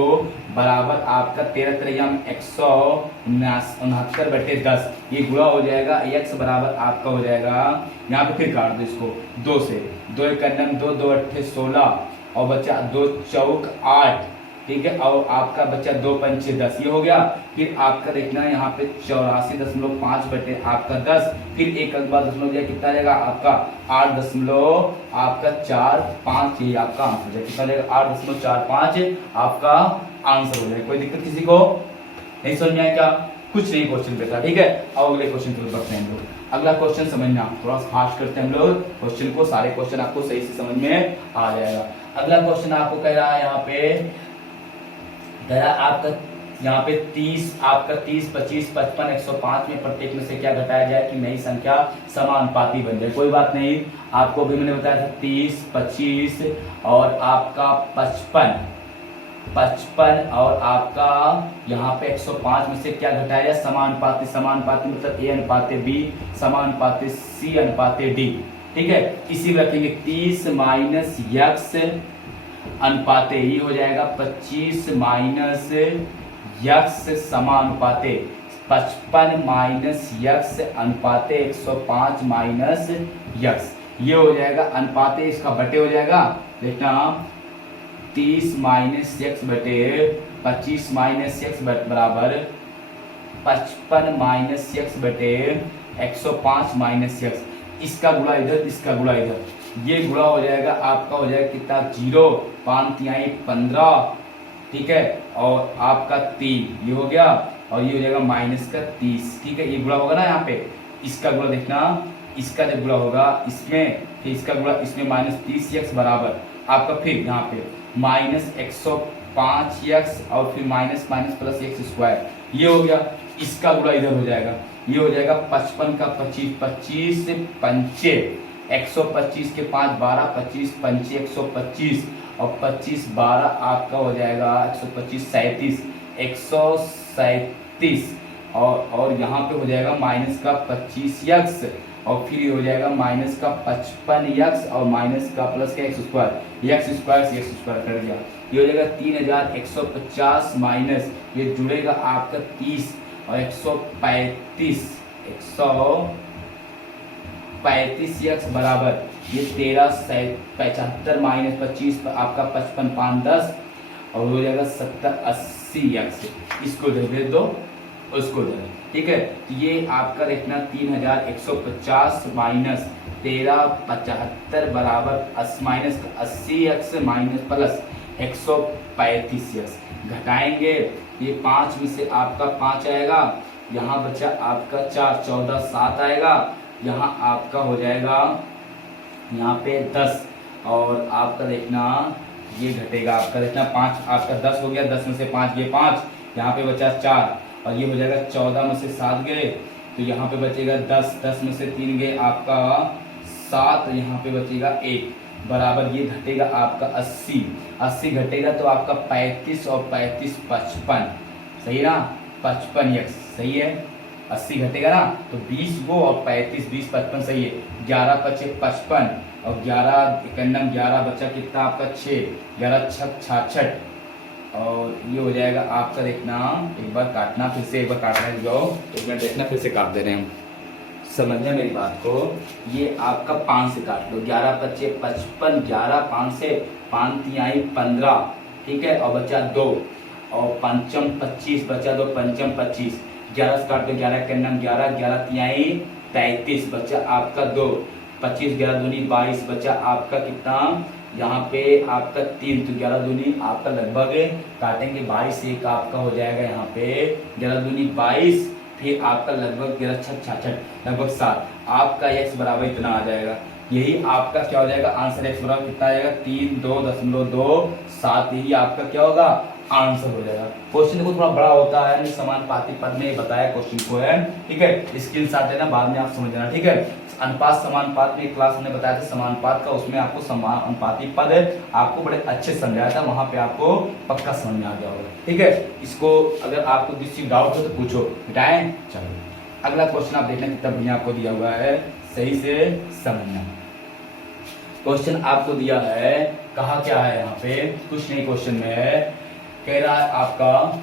बराबर आपका 13 तिरैया में 169/10, ये गुणा हो जाएगा x बराबर आपका हो जाएगा यहाँ पे फिर काट दो इसको 2 से, 2 1 2, 2 8 16 और बच्चा 2 चौक 8, ठीक है, और आपका बच्चा 2 पंचे 10, ये हो गया। फिर आपका देखना है यहाँ पे 84.5 बटे आपका 10, फिर एक बाद दशमलव दिया, कितना जाएगा आपका 8.45, ये आपका आंसर हो जाएगा, कितना जाएगा 8.45 आपका आंसर हो जाएगा। कोई दिक्कत किसी को नहीं समझ में आया क्या? कुछ नहीं क्वेश्चन पे था। ठीक है, अब अगले क्वेश्चन की तरफ बढ़ते हैं हम लोग। अगला क्वेश्चन समझना, थोड़ा फास्ट करते हैं हम लोग क्वेश्चन को, सारे क्वेश्चन आपको सही से समझ में आ जाएगा। अगला क्वेश्चन आपको कह रहा है यहाँ पे आपका यहाँ पे 30 आपका 30 25 55 105 में प्रत्येक में से क्या घटाया जाए कि नई संख्या समानुपाती बन जाए। कोई बात नहीं, आपको भी मैंने बताया था 30 25 और आपका 55 और आपका यहाँ पे 105 में से क्या घटाया जाए समानुपाती। समानुपाती मतलब A अनुपाते B समानुपाती C अनुपाते D। ठीक है, इसी में रखेंगे 30 माइनस x अनुपाते, ये हो जाएगा 25 minus x समानुपाते 55 minus x अनुपाते 105 minus x, ये हो जाएगा अनुपाते, इसका बटे हो जाएगा। देखना 30 माइनस x बटे 25 माइनस x बराबर 55 माइनस x बटे 105 माइनस x, इसका गुणा इधर, इसका गुणा इधर, ये गुणा हो जाएगा आपका हो जाएगा कितना 0 5 तिहाई 15, ठीक है, और आपका 3 ये हो गया और ये हो जाएगा माइनस का 30। ठीक है, ये गुणा होगा ना यहाँ पे, इसका गुणा देखना, इसका जब गुणा होगा इसमें फिर इसका गुणा इसमें माइनस 30x बराबर आपका फिर यहाँ पे माइनस 105x और फिर minus minus plus x square, ये हो गया। इसका गुणा इधर हो जाएगा, ये हो जाएगा 55 का 25 25 पंचे 125 के 5 12 25 पंचे 125 और 25 12 आपका हो जाएगा 125 137 और यहाँ पे हो जाएगा माइनस का 25x और फिर ये हो जाएगा माइनस का 55x और माइनस का प्लस का x स्क्वायर से x स्क्वायर कर दिया, ये हो जाएगा 3150 माइनस ये जुड़ेगा आपका 30 और 135x बराबर ये 1375 माइनस 25 आपका 55 5 10 और हो जाएगा 70 80x, इसको दे दो उसको दे। ठीक है, ये आपका देखना 3150 माइनस 1375 बराबर minus 80x minus plus 135x, घटाएंगे ये 5 में से आपका 5 आएगा, यहाँ बचा आपका 4 14 7 आएगा, यहाँ आपका हो जाएगा यहाँ पे 10 और आपका देखना ये घटेगा, आपका देखना 5 आपका 10 हो गया, 10 में से 5 ये 5, यहाँ पे बचा 4 और ये हो जाएगा 14 में से 7 गए तो यहाँ पे बचेगा 10 10 में से 3 गए आपका 7, यहाँ पे बचेगा 1, बराबर ये घटेगा आपका 80, 80 घटेगा तो आपका 35 और 35 55, सही ना, 55x सही है। 80 घटेगा ना तो 20 वो और 35 20 55 सही है। 11 पचे 55 और 11 इकन्नम 11 बचा कितना आपका 6, 11 छक 66 और ये हो जाएगा आपका, देखना एक बार काटना, फिर से एक बार काटना जाओ, एक मिनट देखना, फिर से काट दे रहे हैं हम, समझना मेरी बात को। ये आपका 5 से काट लो, 11 पचे 55, 11 5 से 5 तिहाई 15, ठीक है, और बचा 2 और पंचम 25 बचा 2 पंचम 25, 11 से काट दो, 11 के नाम 11, 11 तिहाई 33 बचा आपका 2, 25 11 दूनी 22 बचा आपका कितना यहाँ पे आपका 3, तो 11 दूनी आपका लगभग काटेंगे 22, एक आपका हो जाएगा यहाँ पे 11 दूनी 22, फिर आपका लगभग 11 छक 66 लगभग 7, आपका x बराबर इतना आ जाएगा। यही आपका क्या हो जाएगा आंसर, x बराबर कितना आ जाएगा 3.227, यही आपका क्या होगा आंसर हो जाएगा। क्वेश्चन देखो थोड़ा बड़ा होता है, समानुपाती पद में बताया क्वेश्चन को है, ठीक है, स्क्रीनशॉट लेना, बाद में आप समझ लेना, ठीक है। अनुपात समानुपात में क्लास हमने बताया था समानुपात का, उसमें आपको समानुपाती पद आपको बड़े अच्छे समझाया था, वहां पे आपको पक्का समझ में आ गया होगा, ठीक है। इसको अगर आपको किसी डाउट हो तो पूछो, मिटाएं। चलो अगला क्वेश्चन आप देखना कितना बढ़िया आपको दिया हुआ है, सही से समझना। क्वेश्चन आपको दिया है, कहा क्या है यहाँ पे, कुछ नहीं क्वेश्चन में है, कह रहा है आपका,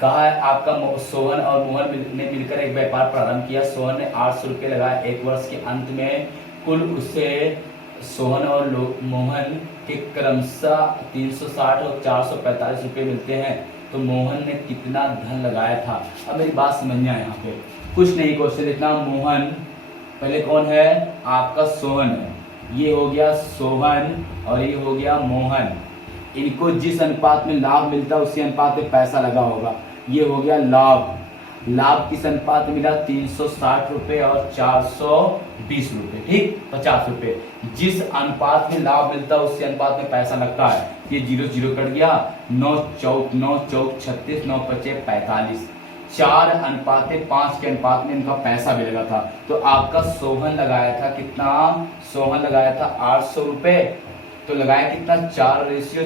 कहा है आपका सोहन और मोहन ने मिलकर एक व्यापार प्रारंभ किया। सोहन ने 800 रुपये लगाए, एक वर्ष के अंत में कुल उसे सोहन और मोहन के क्रमशः 360 और 445 रुपये मिलते हैं, तो मोहन ने कितना धन लगाया था। अब मेरी बात समझना है यहाँ पे, कुछ नहीं क्वेश्चन इतना, मोहन पहले कौन है आपका सोहन है, ये हो गया सोहन और ये हो गया मोहन, इनको जिस अनुपात में लाभ मिलता है उसी अनुपात में पैसा लगा होगा, ये हो गया लाभ, लाभ किस अनुपात में मिला 360 रुपए और 420 रुपए, ठीक 50 रुपए, जिस अनुपात में लाभ मिलता है उसी अनुपात में पैसा लगता है, ये 0 0 कट गया, 9 चौक 36, 9 पचे 45, 4:5 के अनुपात में इनका पैसा भी लगा था। तो आपका सोहन लगाया था कितना, सोहन लगाया था 800 रुपए, तो लगाया कितना 4 रेशियो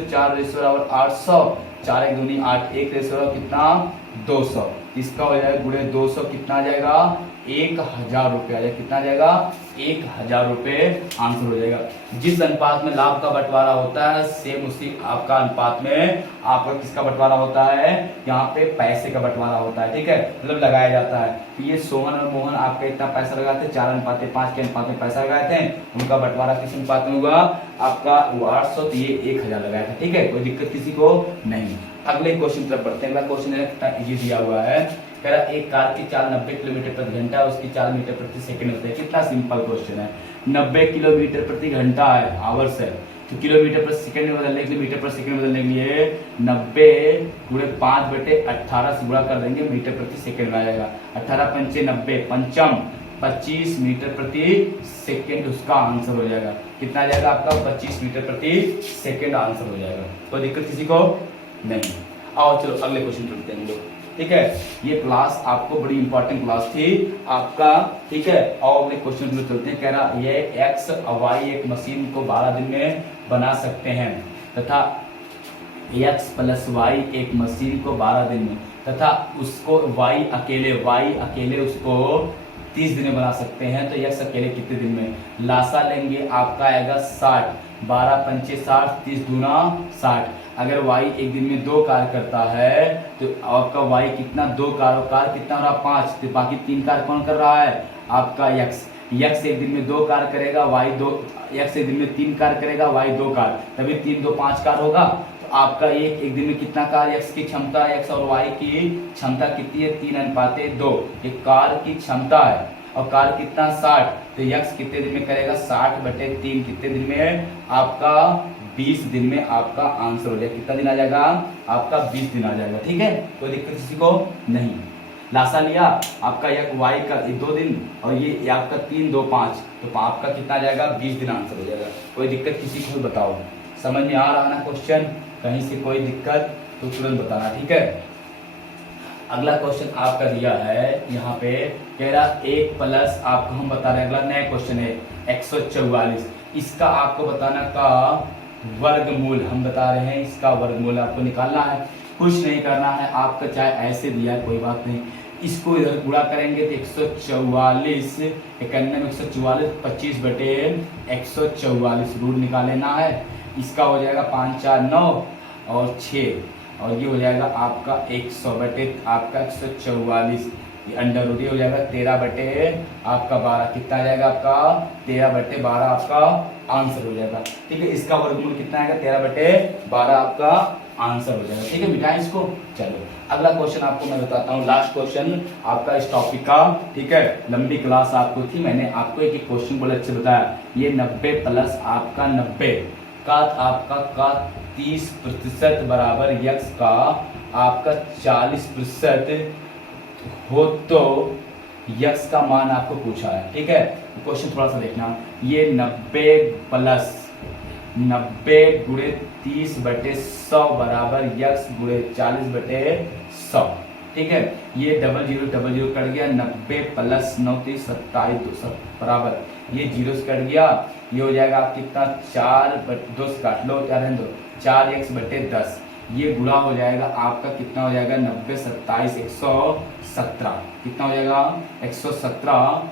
और 800, 4 1 दूनी 8, 1 रेशियो कितना 200, इसका हो जाएगा गुणे 200 कितना आ जाएगा 1000 रुपये आ जाएगा, कितना आ जाएगा 1000 रुपये आंसर हो जाएगा। जिस अनुपात में लाभ का बंटवारा होता है सेम उसी आपका अनुपात में आपका किसका बंटवारा होता है, यहाँ पे पैसे का बंटवारा होता है, ठीक है, मतलब लगाया जाता है। तो ये सोहन और मोहन आपका इतना पैसा लगाते, 4:5 के अनुपात में पैसा लगाए थे, उनका बंटवारा किस अनुपात में हुआ आपका 800, तो ये 1000 लगाया था, ठीक है, कोई दिक्कत किसी को नहीं। अगले क्वेश्चन तरफ बढ़ते हैं। अगला क्वेश्चन ये दिया हुआ है, कह रहा एक कार की चाल 90 किलोमीटर प्रति घंटा, उसकी चाल मीटर प्रति सेकंड होता है। कितना सिंपल क्वेश्चन है, 90 किलोमीटर प्रति घंटा है, आवर्स है, तो किलोमीटर प्रति सेकंड में बदलने के लिए, मीटर प्रति सेकंड बदलने के लिए 90 गुणे 5/18 से गुणा कर देंगे, मीटर प्रति सेकंड में आ जाएगा। 18 पंचे 90, पंचम 25 मीटर प्रति सेकंड उसका आंसर हो जाएगा। कितना आ जाएगा आपका 25 मीटर प्रति सेकंड आंसर हो जाएगा। कोई दिक्कत किसी को नहीं। आओ चलो अगले क्वेश्चन चलते हैं लोग, ठीक है। ये क्लास आपको बड़ी इंपॉर्टेंट क्लास थी आपका, ठीक है। और अगले क्वेश्चन में चलते हैं। कह रहा ये एक्स और वाई एक मशीन को 12 दिन में बना सकते हैं, तथा एक्स प्लस वाई एक मशीन को 12 दिन में, तथा उसको वाई अकेले उसको 30 दिन में बना सकते हैं, तो एक्स अकेले कितने दिन में। लासा लेंगे आपका आएगा 60, 12 पंचे 60, 30 दूना 60। अगर y एक दिन में 2 कार्य करता है तो आपका y कितना 2 कार्य कितना हो रहा 5, तो बाकी 3 कार्य कौन कर रहा है आपका x एक दिन में 2 कार्य करेगा, x एक दिन में 3 कार्य करेगा, y 2 कार्य, तभी 3 2 5 कार्य होगा। तो आपका एक दिन में कितना कार्य, x की क्षमता, x और y की क्षमता कितनी है 3:2, ये कार्य की क्षमता है, और कार्य कितना 60, तो x कितने दिन में करेगा 60/3, कितने दिन में आपका 20 दिन में आपका आंसर हो जाएगा। कितना दिन आ जाएगा आपका 20 दिन आ जाएगा, ठीक है, कोई दिक्कत किसी को नहीं। लासा लिया आपका एक y का 2 दिन और ये आपका 3 2 5, तो आपका कितना आ जाएगा 20 दिन आंसर हो जाएगा। कोई दिक्कत किसी को बताओ, समझ में आ रहा ना क्वेश्चन, कहीं से कोई दिक्कत तो तुरंत बताना, ठीक है। अगला क्वेश्चन आपका दिया है यहाँ पे, कह रहा 1 प्लस आपको हम बता रहे हैं, अगला नया क्वेश्चन है 144, इसका आपको बताना का वर्गमूल हम बता रहे हैं, इसका वर्गमूल आपको निकालना है, कुछ नहीं करना है आपका, चाहे ऐसे दिया है कोई बात नहीं, इसको इधर गुणा करेंगे तो 144 91 में 144 25 बटे 144 रूट निकालना है, इसका हो जाएगा 5 4 9 और 6 और ये हो जाएगा आपका 100 बटे आपका 144, ये अंडर रूट हो जाएगा 13 बटे आपका 12, कितना आ जाएगा आपका 13 बटे 12 आपका आंसर हो जाएगा। ठीक है, इसका वर्गमूल कितना आएगा 13 बटे 12 आपका आंसर हो जाएगा। ठीक है, मिटाएं इसको। चलो अगला क्वेश्चन आपको मैं बताता हूँ, लास्ट क्वेश्चन आपका इस टॉपिक का। ठीक है, लंबी क्लास आपको थी, मैंने आपको एक एक क्वेश्चन बोले अच्छे बताया। ये 90 प्लस आपका 90 का आपका का 30% बराबर यक्स का आपका 40% हो तो यक्स का मान आपको पूछा है। ठीक है, क्वेश्चन थोड़ा सा देखना, ये 90 प्लस 90 गुणे 30 बटे 100 बराबर यक्स गुणे 40 बटे 100। ठीक है, ये डबल जीरो कट गया, 90 प्लस 9 30 27 बराबर ये जीरो से कट गया, ये हो जाएगा आप कितना 4 2 से काट लो 4 x बटे 10, ये गुणा हो जाएगा आपका कितना हो जाएगा 90 27 117, कितना हो जाएगा 117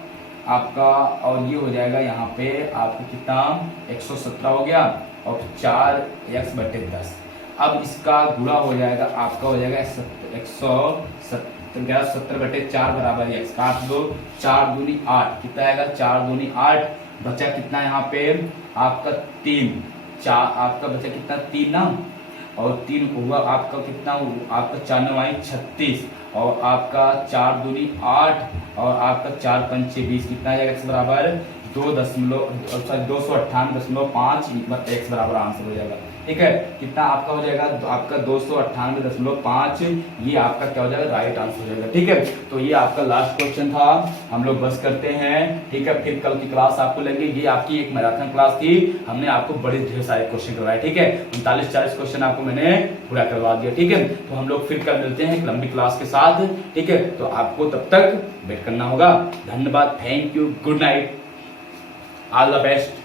आपका, और ये हो जाएगा यहाँ पे आपको कितना 117 हो गया और 4 x बटे 10। अब इसका गुणा हो जाएगा आपका हो जाएगा 170 बटे 4 बराबर x, काट दो 4 दूनी 8, कितना आएगा 4 दूनी 8, बचा कितना यहाँ पे आपका 3, 4 आपका बचा कितना 3 ना, और 3 हुआ आपका कितना आपका 4 9 36 और आपका 4 दूनी 8 और आपका 4 5 20, कितना आ जाएगा x बराबर 298.5 x बराबर आंसर हो जाएगा। ठीक है, कितना आपका हो जाएगा आपका 298.5, ये आपका क्या हो जाएगा राइट आंसर हो जाएगा। ठीक है, तो ये आपका लास्ट क्वेश्चन था, हम लोग बस करते हैं। ठीक है, फिर कल की क्लास आपको लगेगी, ये आपकी एक मैराथन क्लास थी, हमने आपको बड़े ढेर सारे क्वेश्चन करवाए। ठीक है, 39-40 क्वेश्चन आपको मैंने पूरा करवा दिया। ठीक है, तो हम लोग फिर कल मिलते हैं एक लंबी क्लास के साथ। ठीक है, तो आपको तब तक वेट करना होगा। धन्यवाद, thank you, good night, all the best.